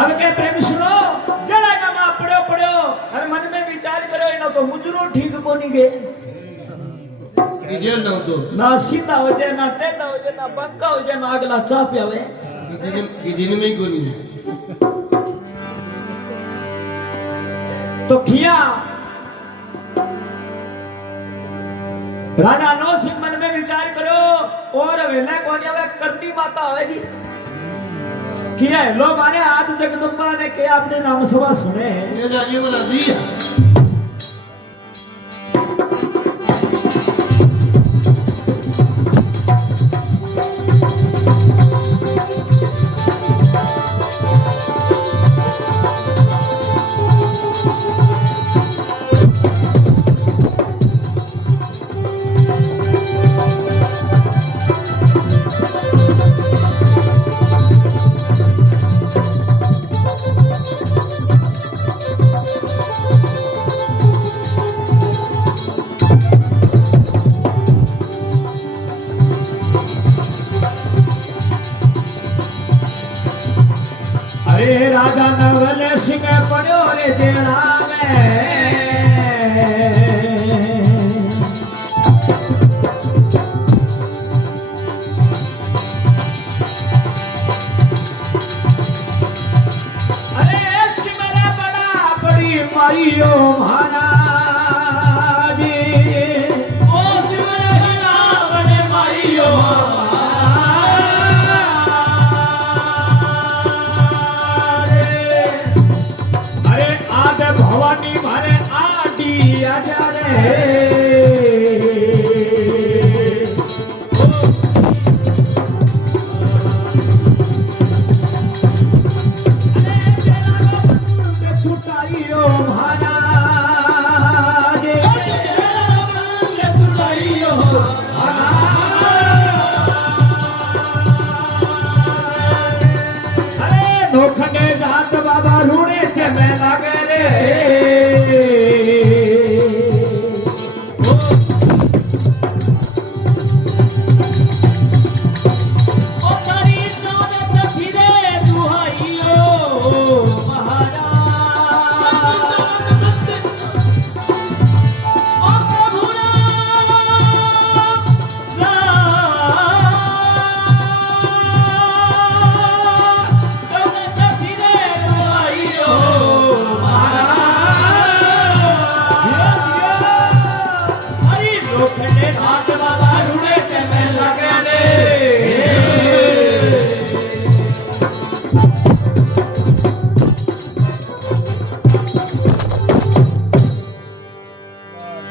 अब के प्रेम सुनो जड़ा का मां पड़ो पड़ो और मन में विचार करो इनो तो मुजरो ठीक को नहीं गे जेल ना तो ना सीधा हो जाए ना टेढ़ा हो जाए ना बंका हो जाए ना अगला चा पियावे ये दिन में ही को नहीं तो किया राजा नो सिंह मन में विचार करो और वेला कौन आवे करनी माता आवेगी किया है लो मारे आदि जगदम्बा ने के आपने नाम सभा सुने ये जानिए बोला जी अरे राजा नवल सिंह पड़ो रे जेड़ा में अरे सिमरा बड़ा बड़ी माइयो महाराज ओ सिमरा बड़ा बड़े माइयो भवानी मारे आडी आजा रे छुटाइयो महाराज छुटाइयो अरे नोखने जात बाबा रूणे चमे लागे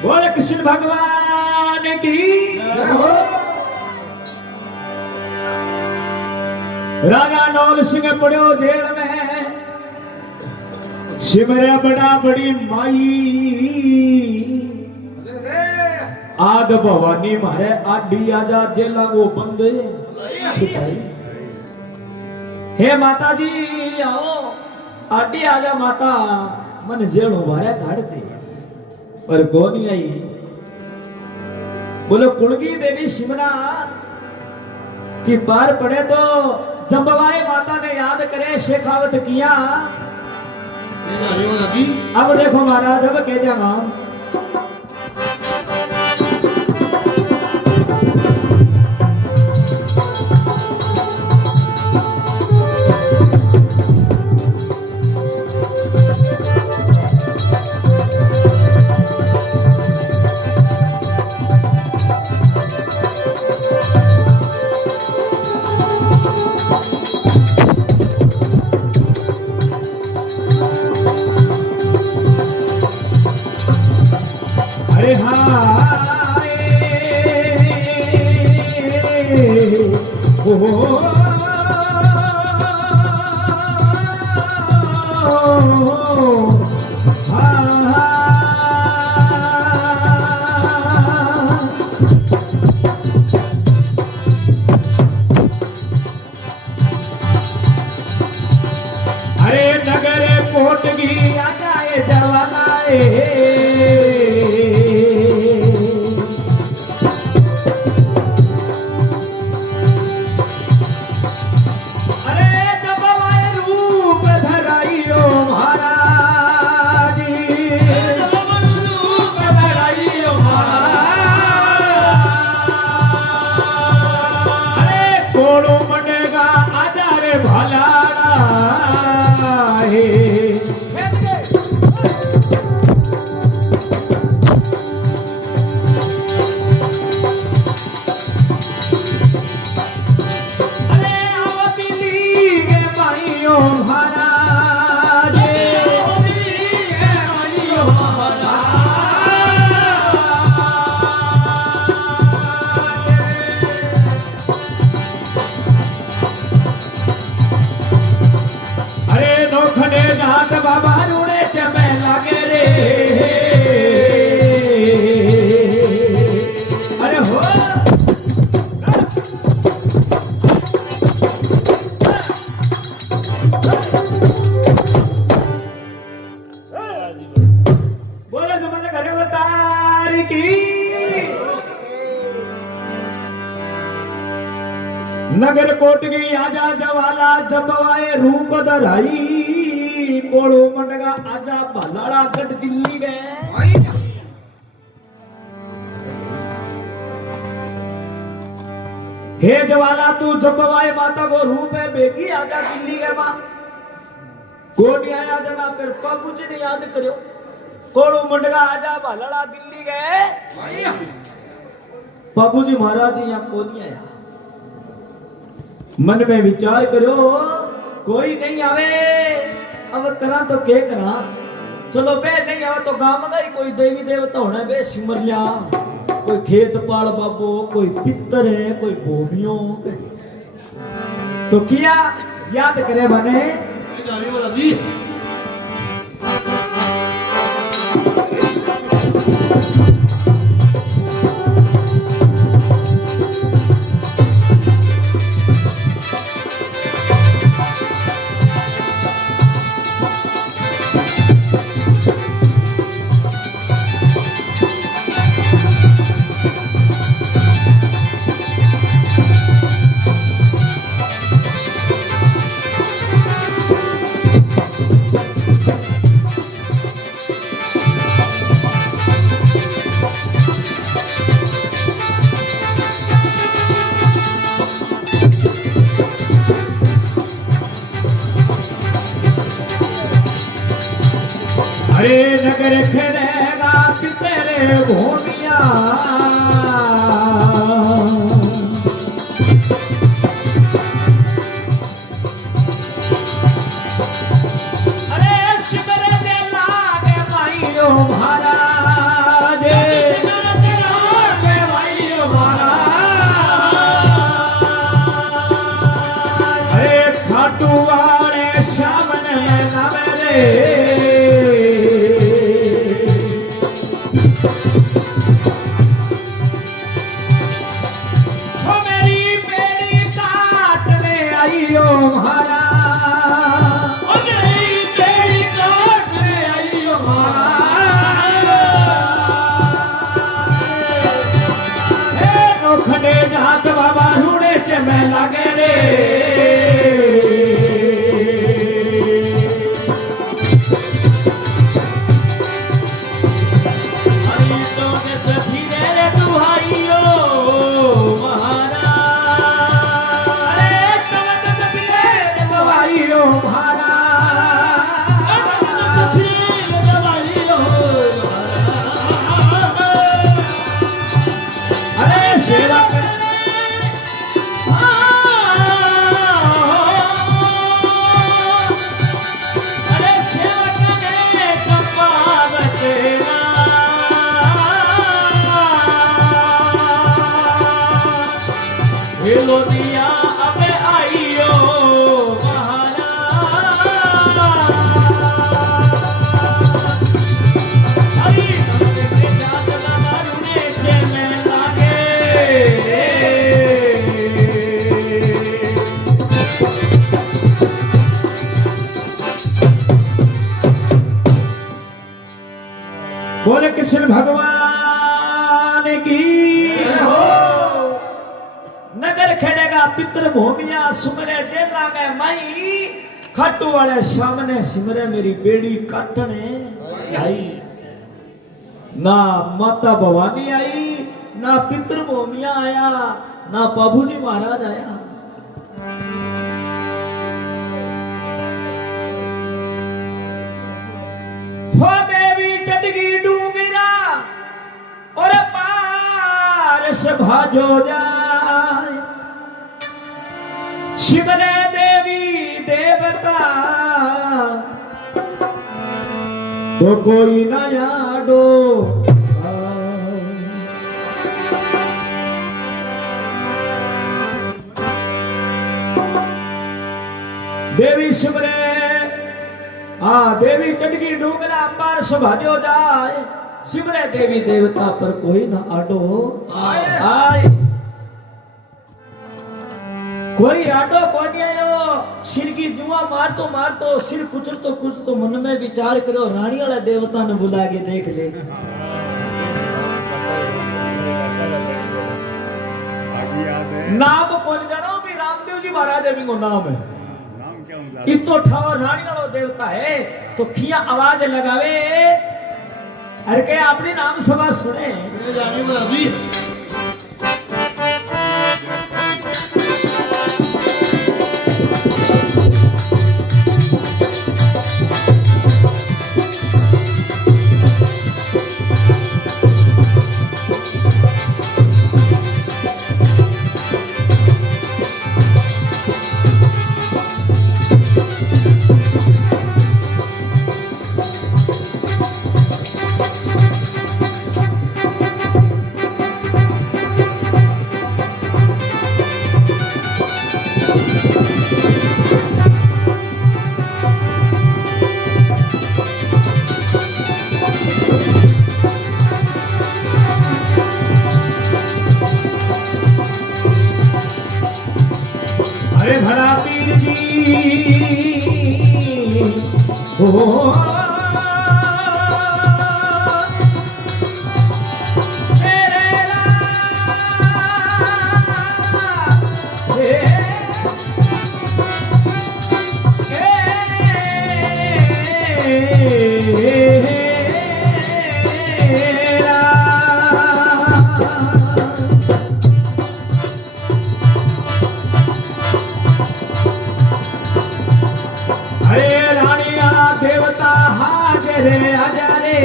बोले कृष्ण भगवान की राजा नौल सिंह पड़ो जेल में सिमरा बड़ा बड़ी माई आद भवानी मारे आडी आजा जेला वो बंद छुपाई हे माता जी आओ आडी आजा माता मन जेलों बारे काट दे पर को नहीं आई बोलो कुलगी देवी सिमरा की पार पड़े तो जम्बवाई माता ने याद करे शेखावत किया ये जानिए बोला जी अब देखो महाराज अब कह जाना अरे हाय अरे नगर कोटगी आ जाए जवानाए नगर कोट गई आजा जवाला जबवाए रूप धराई कोड़ो मंडगा आजा भलाड़ा कट दिल्ली गए हे जवाला तू जबवाए माता को रूप है बेगी आजा दिल्ली गए मां कोट आया जना फिर बाबू जी ने याद करो कोड़ो मंडगा आजा भलाड़ा दिल्ली गए बाबू जी महाराज यहाँ को नहीं आया मन में विचार करो कोई नहीं आवे अब करा तो के करा चलो बे नहीं आवे तो गांव में ही कोई देवी देवता होना बे सिमर लिया कोई खेत पाल बाबो कोई पितर है कोई भोगियों तो किया याद करे बने ये जाने वाला जी अरे नगर खेड़ेगा पितेरे भूमिया अरे शिवर दे लागे भाइयों महाराज अरे खाटू वाले सामने नवरे खड़े जात बाबा रूड़े च मैं लगे रे हरी तो ने सखी रे दुहाइयो महाराज अरे समझ बिरे दुहाइयो दिया अब आइयो बोले कृष्ण भगवान की नगर खेड़ेगा पितर भूमिया सुमरे देला में माई खाटू वाले सामने सिमरे मेरी बेड़ी काटने आई ना माता भवानी आई ना पितर भूमिया आया ना बाबूजी महाराज आया हो देवी चटगी डूंगरा और पार से भाजो जाए शिवरे देवी देवता तो कोई ना यादो देवी शिवरे देवी चटकी डूंगरा पार सभाजो जाए शिवरे देवी देवता पर कोई ना आडो आए कोई आडो कोनी आयो सिर की जुआ मार तो सिर कुछ तो मन में विचार करो रानी वाला देवता ने बुला के देख ले नाम कौन जानो भी राम जी महाराज अभी को नाम है इतो ठावर रानी वालो देवता है तो खिया आवाज लगावे अरे के अपनी नाम सभा सुने ये जानिए महाराज जी अरे भला पीर जी ओ तेरे अरे रानिया देवता हाजर हजारे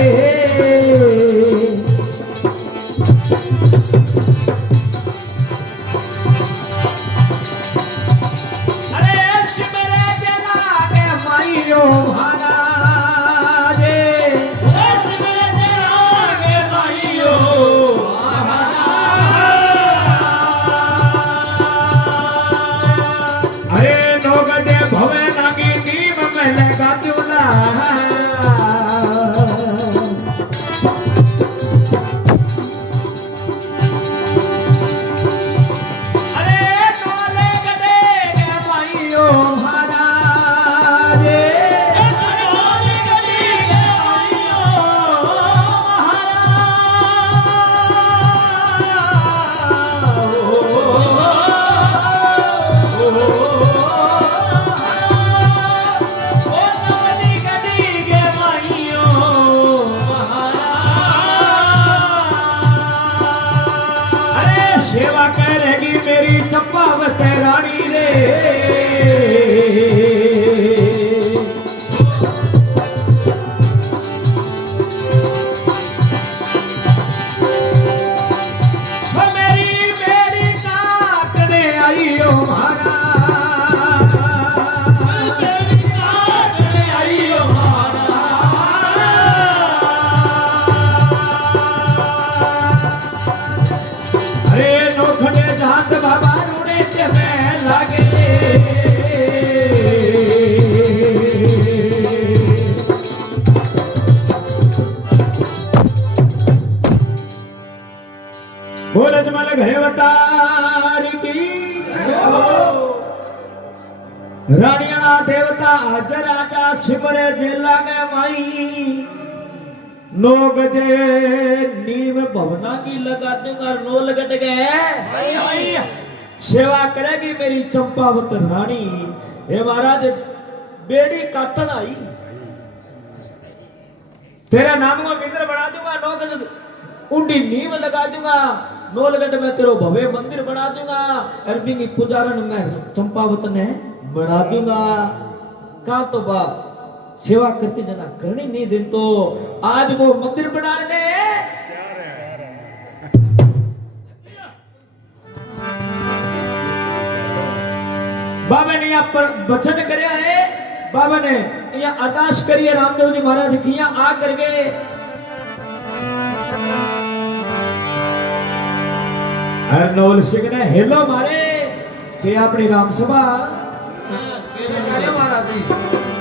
अरे शिवरे जला के माइयो महाराज शिवरे जला के माइयो अरे नौगडे भवे नागी नीम में लगा चूना अरे नौले गडे के भाइयों महाराज नौले गडे के भाइयों अरे सेवा करेगी मेरी चंपावत रानी रे मेरी मेरी काटने आई हो महाराज मेरी काटने आई हो महाराज अरे नोखने जात बाबा रूड़े ते में लागे बोल अजमल घरेवतारी की रानिया देवता हाजर राजा शिवरे जेला गए माई नोग जे नीम भवना की लगा दूंगा नो लगट गए सेवा करेगी मेरी चंपावत रानी हे महाराज बेड़ी काटन आई तेरा नाम को मिंद्र बना दूंगा नोग उंडी नीम लगा दूंगा नोलगढ़ में तेरो भव्य मंदिर बना दूंगा अरबी की पुजारन में चंपावत ने बना दूंगा कहा तो बाप सेवा करते जना करनी नहीं दिन तो आज वो मंदिर बनाने दे बाबा ने यहाँ पर वचन करया है बाबा ने यहाँ अरदास करिए रामदेव जी महाराज की यहाँ आ करके हरनौल सिंह ने हेलो मारे के अपनी राम सभा महाराज जी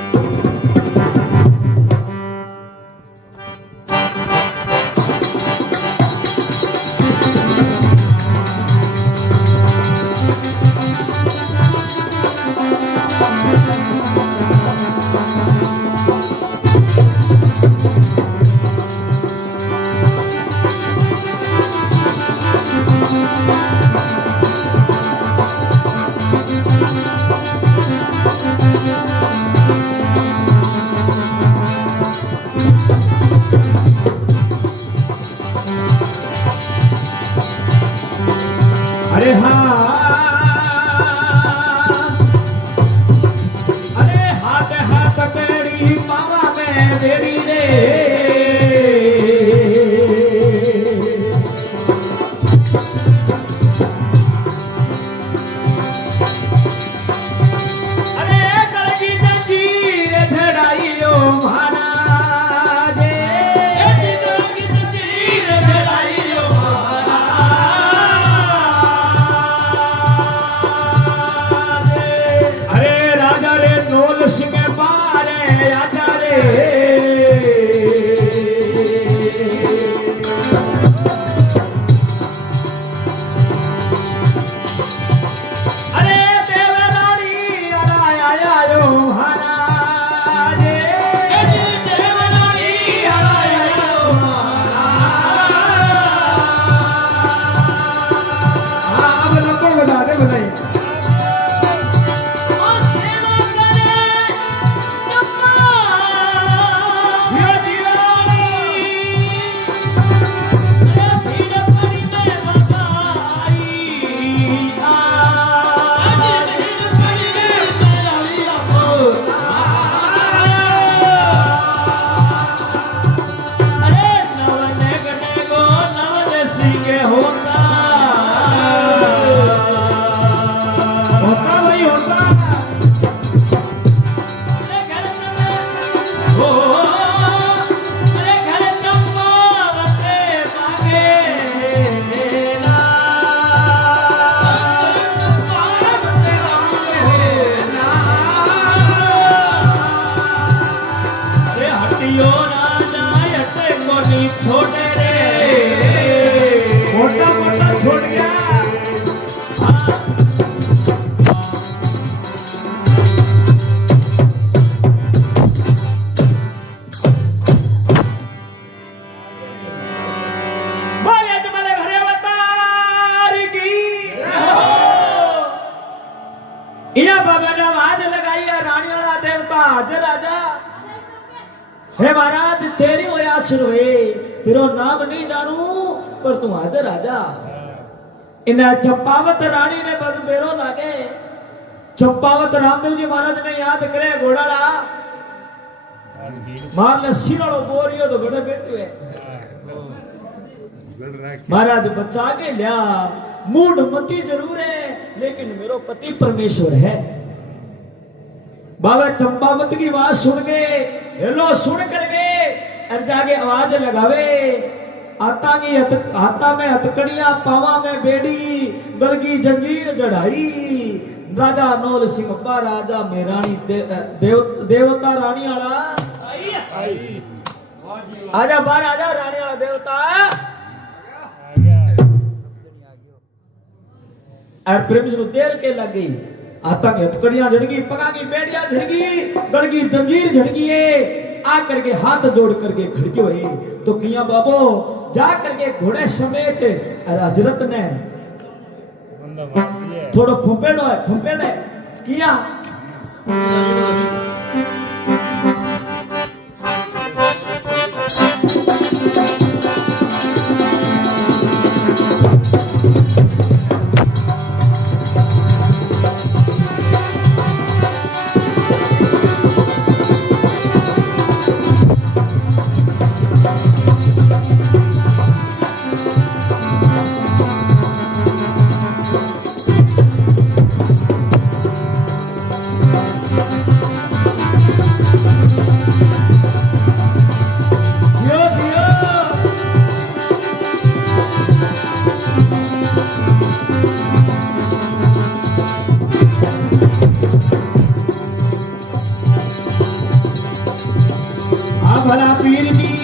हाजिर राजा हे महाराज तेरी हो आशीर हुए तेरो नाम नहीं जानू पर तू हाजिर राजा इन्हें चंपावत रानी ने बद मेरो लागे चंपावत रामदेव जी महाराज ने याद करे घोड़ाला मार ले सिरड़ो बोरियो तो बड़े बेटे है महाराज बचा के लिया मूड मती जरूर है लेकिन मेरो पति परमेश्वर है बाबा चंपावत की बात सुन के हेलो सुन करके और जाके आवाज लगावे हाथा में हथकड़ियां पावा में बेड़ी गल की जंजीर जड़ाई राजा नौल सिंह बा राजा मेरानी देवता रानी आला आई आजा बार आजा रानी आला देवता और प्रेम से देर के लग गई आता की हथकड़ियां झड़गी पगा की बेड़ियां झड़गी गल की जंजीर झड़गी है आ करके हाथ जोड़ करके खड़के हुए तो किया बाबो जा करके घोड़े समेत हजरत ने थोड़ा फुंपेड़ किया भला पीरनी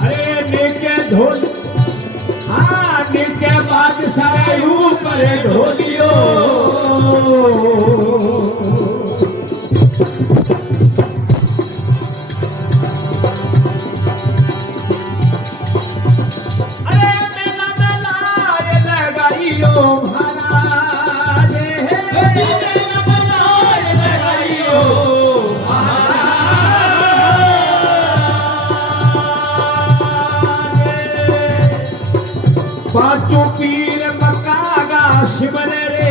अरे नीचे ढोल हाँ नीचे बादशाह ऊपर ढोलियो पांचों पीर मकागा शिवने रे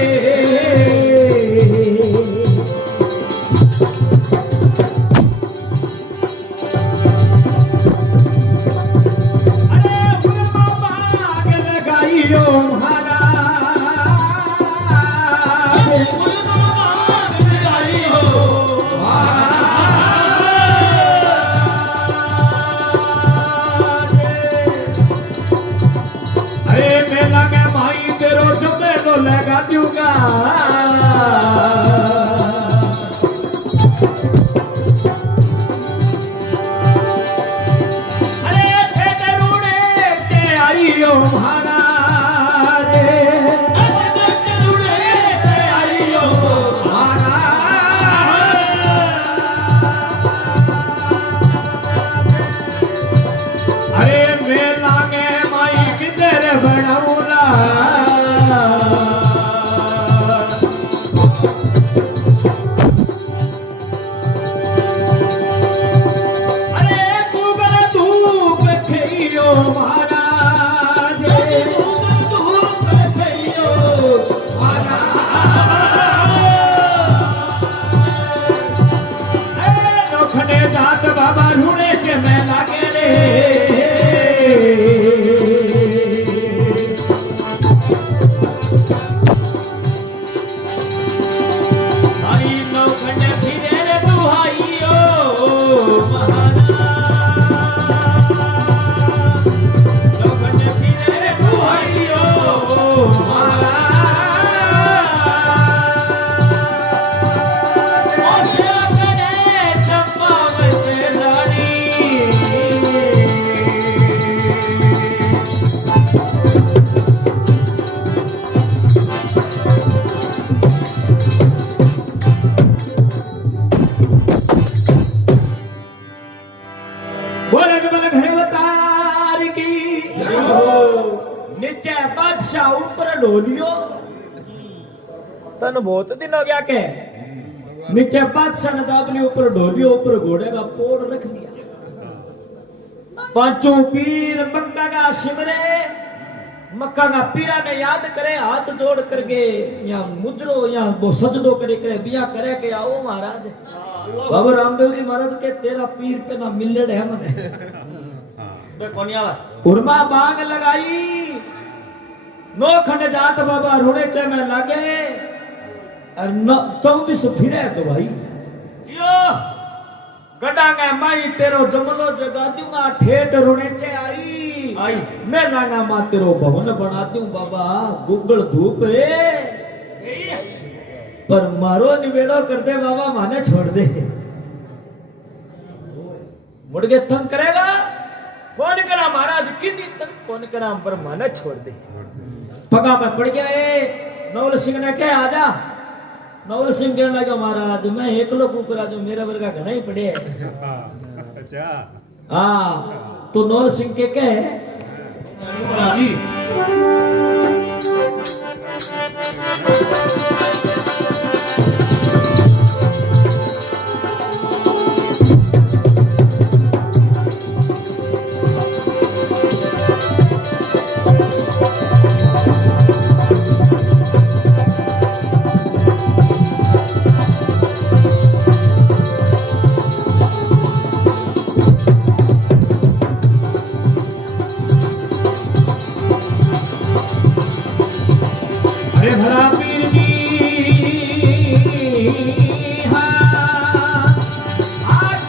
ढोलियो तन बहुत दिन हो गया के नीचे बादशाह ने दाबली ऊपर ढोलियो ऊपर घोड़े का पोड़ रख दिया पांचों पीर मक्का का सिमरे मक्का का पीरा ने याद करे हाथ जोड़ करके या मुद्रो या वो सजदो करे करे बिया करे के आओ महाराज बाबा रामदेव जी महाराज के तेरा पीर पे ना मिलड़ है मने कौन आवा उर्मा बाग लगाई नो खंड जात बाबा रुणे चे में लागे और 24 फिरे तो भाई यो गडांगा माई तेरो जमलो जगा दूंगा ठेठ रुणे चे आई मैं लांगा मा तेरो भवन बना दूं बाबा गुगल धूप पर मारो निवेड़ो कर दे बाबा माने छोड़ दे मुड़ के तंग करेगा कौन करा महाराज किन्नी तंग कौन करा पर माने छोड़ दे पगा में पड़ गया नवल सिंह ने कहा आजा नवल सिंह कहने लगा महाराज मैं एकलो कुकरा जो मेरा वर्गा घना ही पड़े अच्छा हाँ तो नवल सिंह के कहे महाराज जी अरे भला पीर जी हाँ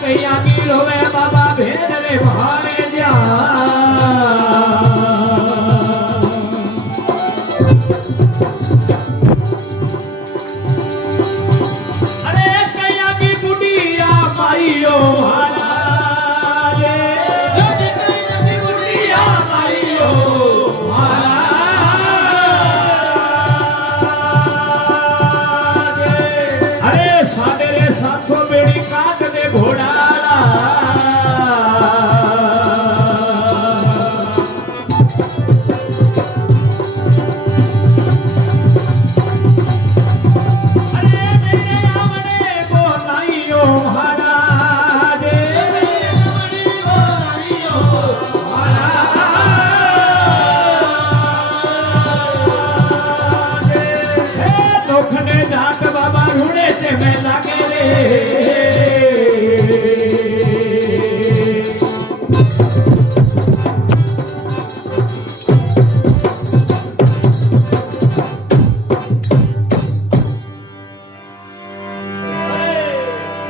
कहिया मीर होवे बाबा भेड़ रे भाड़े जा अरे कहिया की बुढ़िया माइयो महाराज अरे 750 बेड़ी काट दे घोड़ाला अरे मेरे आवड़े को नाइयो महाराज हे दोखने जात बाबा रुणे चे में लागे रे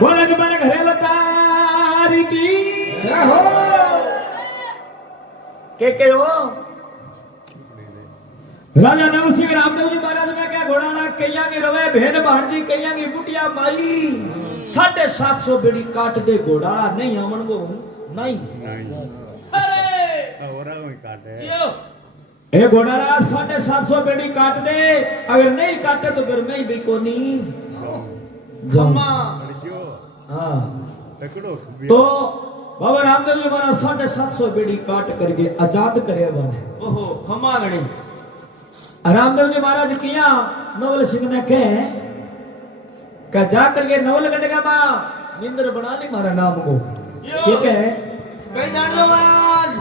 बोले कि मैंने घरे बतारी की के हो राजा नव सिंह रामदेव जी महाराज ने क्या घोड़ा कईया की रवे भेद भाणजी कईया की बुटिया माई 750 बेड़ी काट दे घोड़ा नहीं हमन को नहीं अरे और कोई काटे यो ए घोड़ा 750 बेड़ी काट दे अगर नहीं काटे तो फिर मैं भी को नहीं खम्मा जो हाँ तकड़ो तो बाबा रामदेव जी महाराज 750 बेड़ी काट करके आजाद करे बने ओहो खम्मा गणी रामदेव जी महाराज किया नवल सिंह ने कह जा करके नवल गटका मां निंदर बना ली मारा नाम को यो। ठीक है कहीं जान लो महाराज